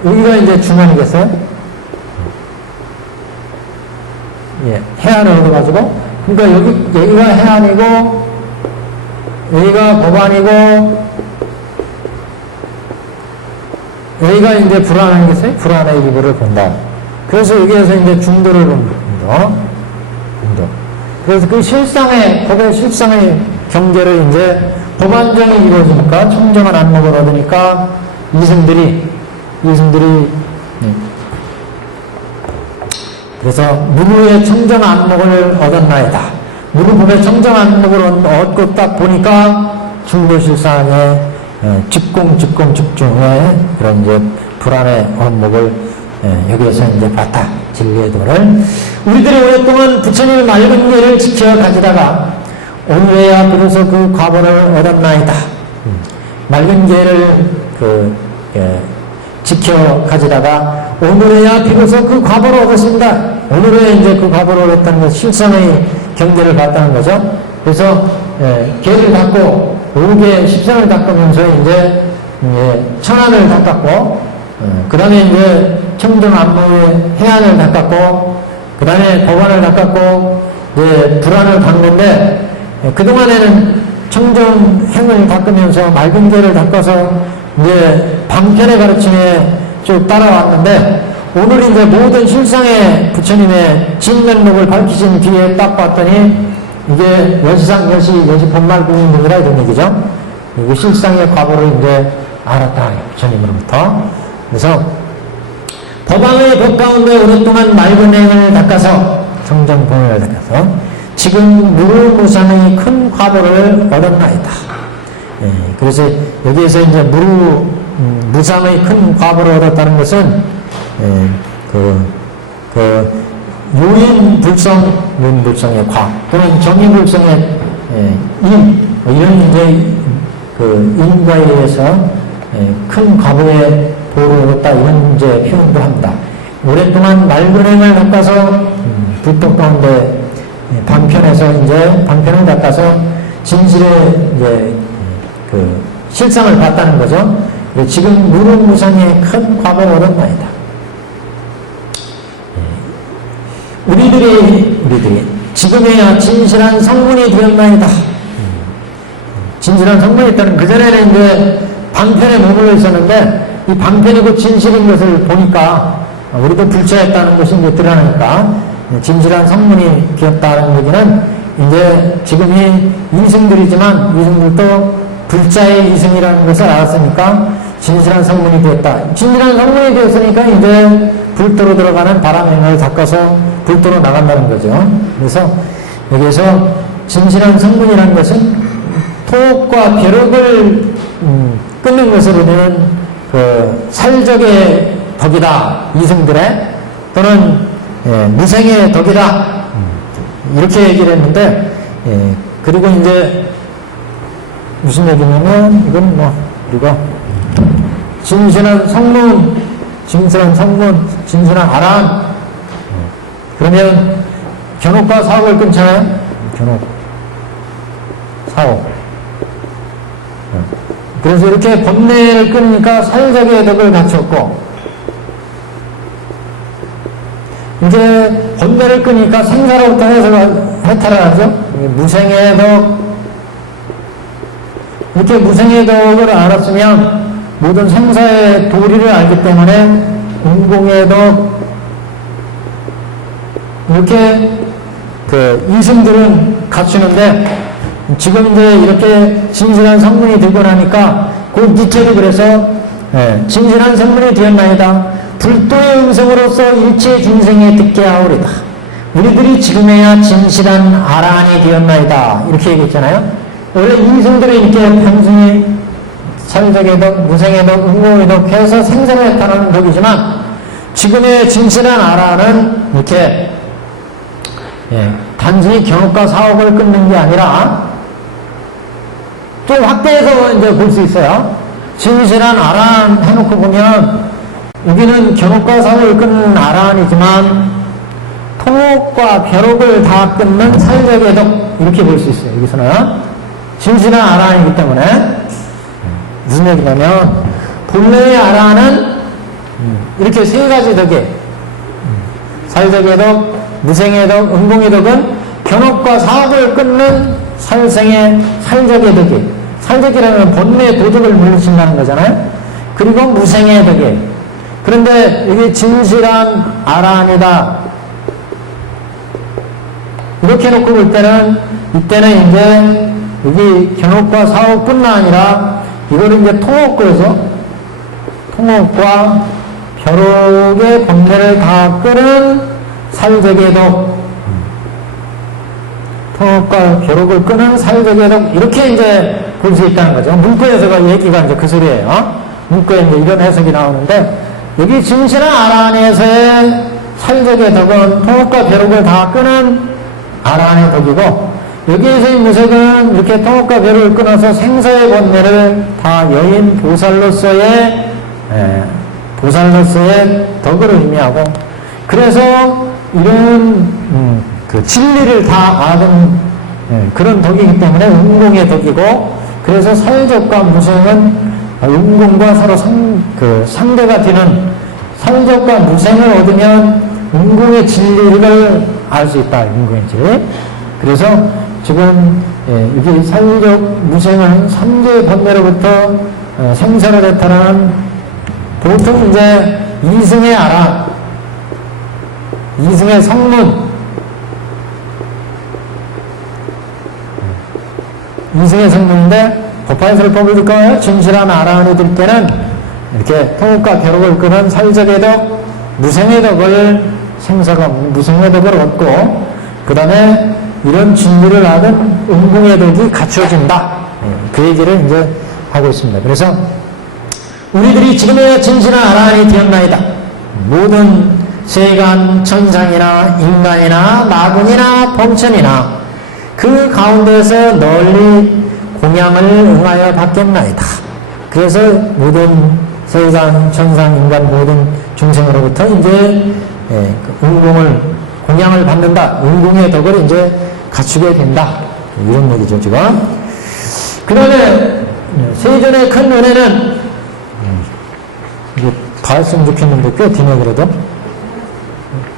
여기가 이제 중간이겠어요? 해안을 얻어가지고, 그러니까 여기가 해안이고, 여기가 법안이고, 여기가 이제 불안하겠어요? 불안의 일부를 본다. 그래서 여기에서 이제 중도를 본 중도. 그래서 그 법의 실상의 경계를 이제 법안정이 이루어지니까 청정한 안목을 얻으니까 이승들이 그래서 무르의 청정한 안목을 얻었나이다. 무르법의 청정한 안목을 얻고 딱 보니까 중도실상의 집중의 그런 이제 불안의 안목을 여기에서 이제 봤다. 진리의 도를. 우리들이 오랫동안 부처님의 맑은 예를 지켜 가지다가 오늘에야 비로소 그 과보를 얻었나이다. 맑은 예를 지켜 가지다가 오늘에야 비로소 그 과보를 얻었습니다. 오늘에 이제 그 과보를 얻었다는 것, 실상의 경계를 봤다는 거죠. 그래서 계를 닦고 5개 10상을 닦으면서 이제 천안을 닦았고, 그 다음에 이제 청정 안목의 해안을 닦았고, 그 다음에 법안을 닦았고, 이제 불안을 닦는데, 그동안에는 청정행을 닦으면서 맑은 계를 닦아서 이제 방편의 가르침에 쭉 따라왔는데, 오늘 이제 모든 실상의 부처님의 진면목을 밝히신 뒤에 딱 봤더니, 이게 여시상, 여시 본말 구인등이라 이런 얘기죠. 이게 실상의 과보를 이제 알았다. 부처님으로부터. 그래서 법왕의 법 가운데 오랫동안 맑은 행을 닦아서 정정본을 닦아서 지금 무루무상의 큰 과보를 얻었나이다. 그래서 여기에서 이제 무상의 큰 과보를 얻었다는 것은 요인불성의 과 또는 정의불성의 이런 이제 인과에 의해서 큰 과보의 보를 얻었다 이런 이제 표현도 합니다. 오랫동안 맑은행을 닦아서 불법 가운데 방편을 닦아서 진실의 이제 실상을 봤다는 거죠. 지금 무릉무상의 큰 과보를 얻었나이다. 우리들이 지금에야 진실한 성문이 되었나이다. 진실한 성문이 있다는 그전에는 이제 방편에 머물러 있었는데 이 방편이고 진실인 것을 보니까 우리도 불자였다는 것이 이제 드러나니까 진실한 성문이 되었다는 얘기는 이제 지금이 이승들이지만 이승들도 불자의 이승이라는 것을 알았으니까 진실한 성문이 되었다. 진실한 성문이 되었으니까 이제 불도로 들어가는 바람행을 닦아서 불도로 나간다는 거죠. 그래서 여기에서 진실한 성문이라는 것은 토옥과 벼룩을 끊는 것으로 되는 살적의 덕이다. 이승들의 또는 무생의 덕이다. 이렇게 얘기를 했는데 그리고 이제 무슨 얘기냐면 이건 우리가 진실한 성문, 진실한 아란 그러면 견옥과 사옥을 끊잖아요. 견옥, 사옥. 그래서 이렇게 번뇌를 끊으니까 살적의 덕을 갖췄고 이제 번뇌를 끊으니까 생사로부터 해탈을 하죠. 무생의 덕. 이렇게 무생의 덕을 알았으면 모든 생사의 도리를 알기 때문에 공공의 덕 이렇게 이승들은 갖추는데 지금 이제 이렇게 진실한 성문이 되고 나니까 그 밑에도 그래서 진실한 성문이 되었나이다. 불도의 음성으로서 일체 중생에 듣게 하오리다. 우리들이 지금에야 진실한 아란이 되었나이다. 이렇게 얘기했잖아요. 원래 이승들이 이렇게 단순히 살적의 덕, 무생의 덕, 응공의 덕 해서 생사를 했다는 덕이지만 지금의 진실한 아란은 이렇게 단순히 견옥과 사옥을 끊는 게 아니라 또 확대해서 이제 볼 수 있어요. 진실한 아란 해놓고 보면 여기는 견옥과 사옥을 끊는 아란이지만 토옥과 벼룩을 다 끊는 살적의 덕 이렇게 볼 수 있어요. 여기서는 진실한 아란이기 때문에 무슨 얘기냐면 본래의 아란은 이렇게 세 가지 덕에 살적의 덕, 무생의 덕, 응공의 덕은 견옥과 사옥을 끊는 살생의 살적의 덕이 살적이라는 본래의 도덕을 물리친다는 거잖아요. 그리고 무생의 덕이 그런데 이게 진실한 아란이다 이렇게 놓고 볼 때는 이때는 이제 여기 견옥과 사옥뿐만 아니라 이거를 이제 통옥과 벼룩의 번뇌를 다 끄는 살적의 덕 통옥과 벼룩을 끄는 살적의 덕 이렇게 이제 볼 수 있다는 거죠. 문구에서가 얘기가 이제 그 소리예요. 문구에 이제 이런 해석이 나오는데 여기 진실한 아란에서의 살적의 덕은 통옥과 벼룩을 다 끄는 아란의 덕이고 여기에서의 무색은 이렇게 통옥과 벼룩을 끊어서 생사의 번뇌를 다 여인 보살로서의 덕을 의미하고 그래서 이런 진리를 다 아는 그런 덕이기 때문에 음공의 덕이고 그래서 살적과 무생은 음공과 서로 상대가 되는 살적과 무생을 얻으면 음공의 진리를 알 수 있다. 음공의 진리. 그래서 지금 여기 살적 무생은 삼재의 번뇌로부터 생사를 해탈하는 보통 이제 이승의 아란, 이승의 성문, 이승의 성문인데 법화에서를 법을 듣고 진실한 아란이 될 때는 이렇게 통옥과 벼룩을 끄는 살적의 덕, 무생의 덕을 생사가 무생의 덕을 얻고 그 다음에 이런 진리를 아는 음공의 덕이 갖춰진다. 그 얘기를 이제 하고 있습니다. 그래서 우리들이 지금의 진실한 아라한이 되었나이다. 모든 세간, 천상이나 인간이나 나군이나 범천이나 그 가운데서 널리 공양을 응하여 받겠나이다. 그래서 모든 세간, 천상, 인간 모든 중생으로부터 이제 은공을 공양을 받는다. 은공의 덕을 이제 갖추게 된다. 이런 얘기죠, 지금. 그 다음에 세존의 큰 은혜는 이게 다 했으면 좋겠는데 꽤 뒤네 그래도.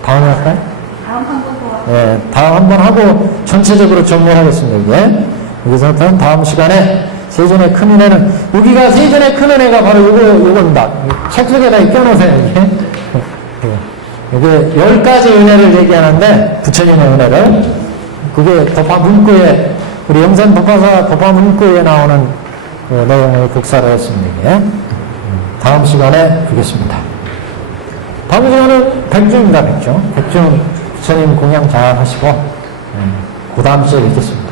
다음에 할까요? 다음 한 번 더. 네, 다음 한번 하고 전체적으로 정리하겠습니다. 이제 여기서 다음 시간에 세존의 큰 은혜는 여기가 세존의 큰 은혜가 바로 요겁니다. 책 속에다 껴놓으세요. 이게 이게 10가지 은혜를 얘기하는데 부처님의 은혜를 그게 법화 문구에 우리 영산 법화사 법화 문구에 나오는 그 내용을 복사를 했습니다. 이게. 다음 시간에 뵙겠습니다. 다음 시간은 백중입니다. 백중 부처님 공양 잘 하시고 그 다음 시간에 뵙겠습니다.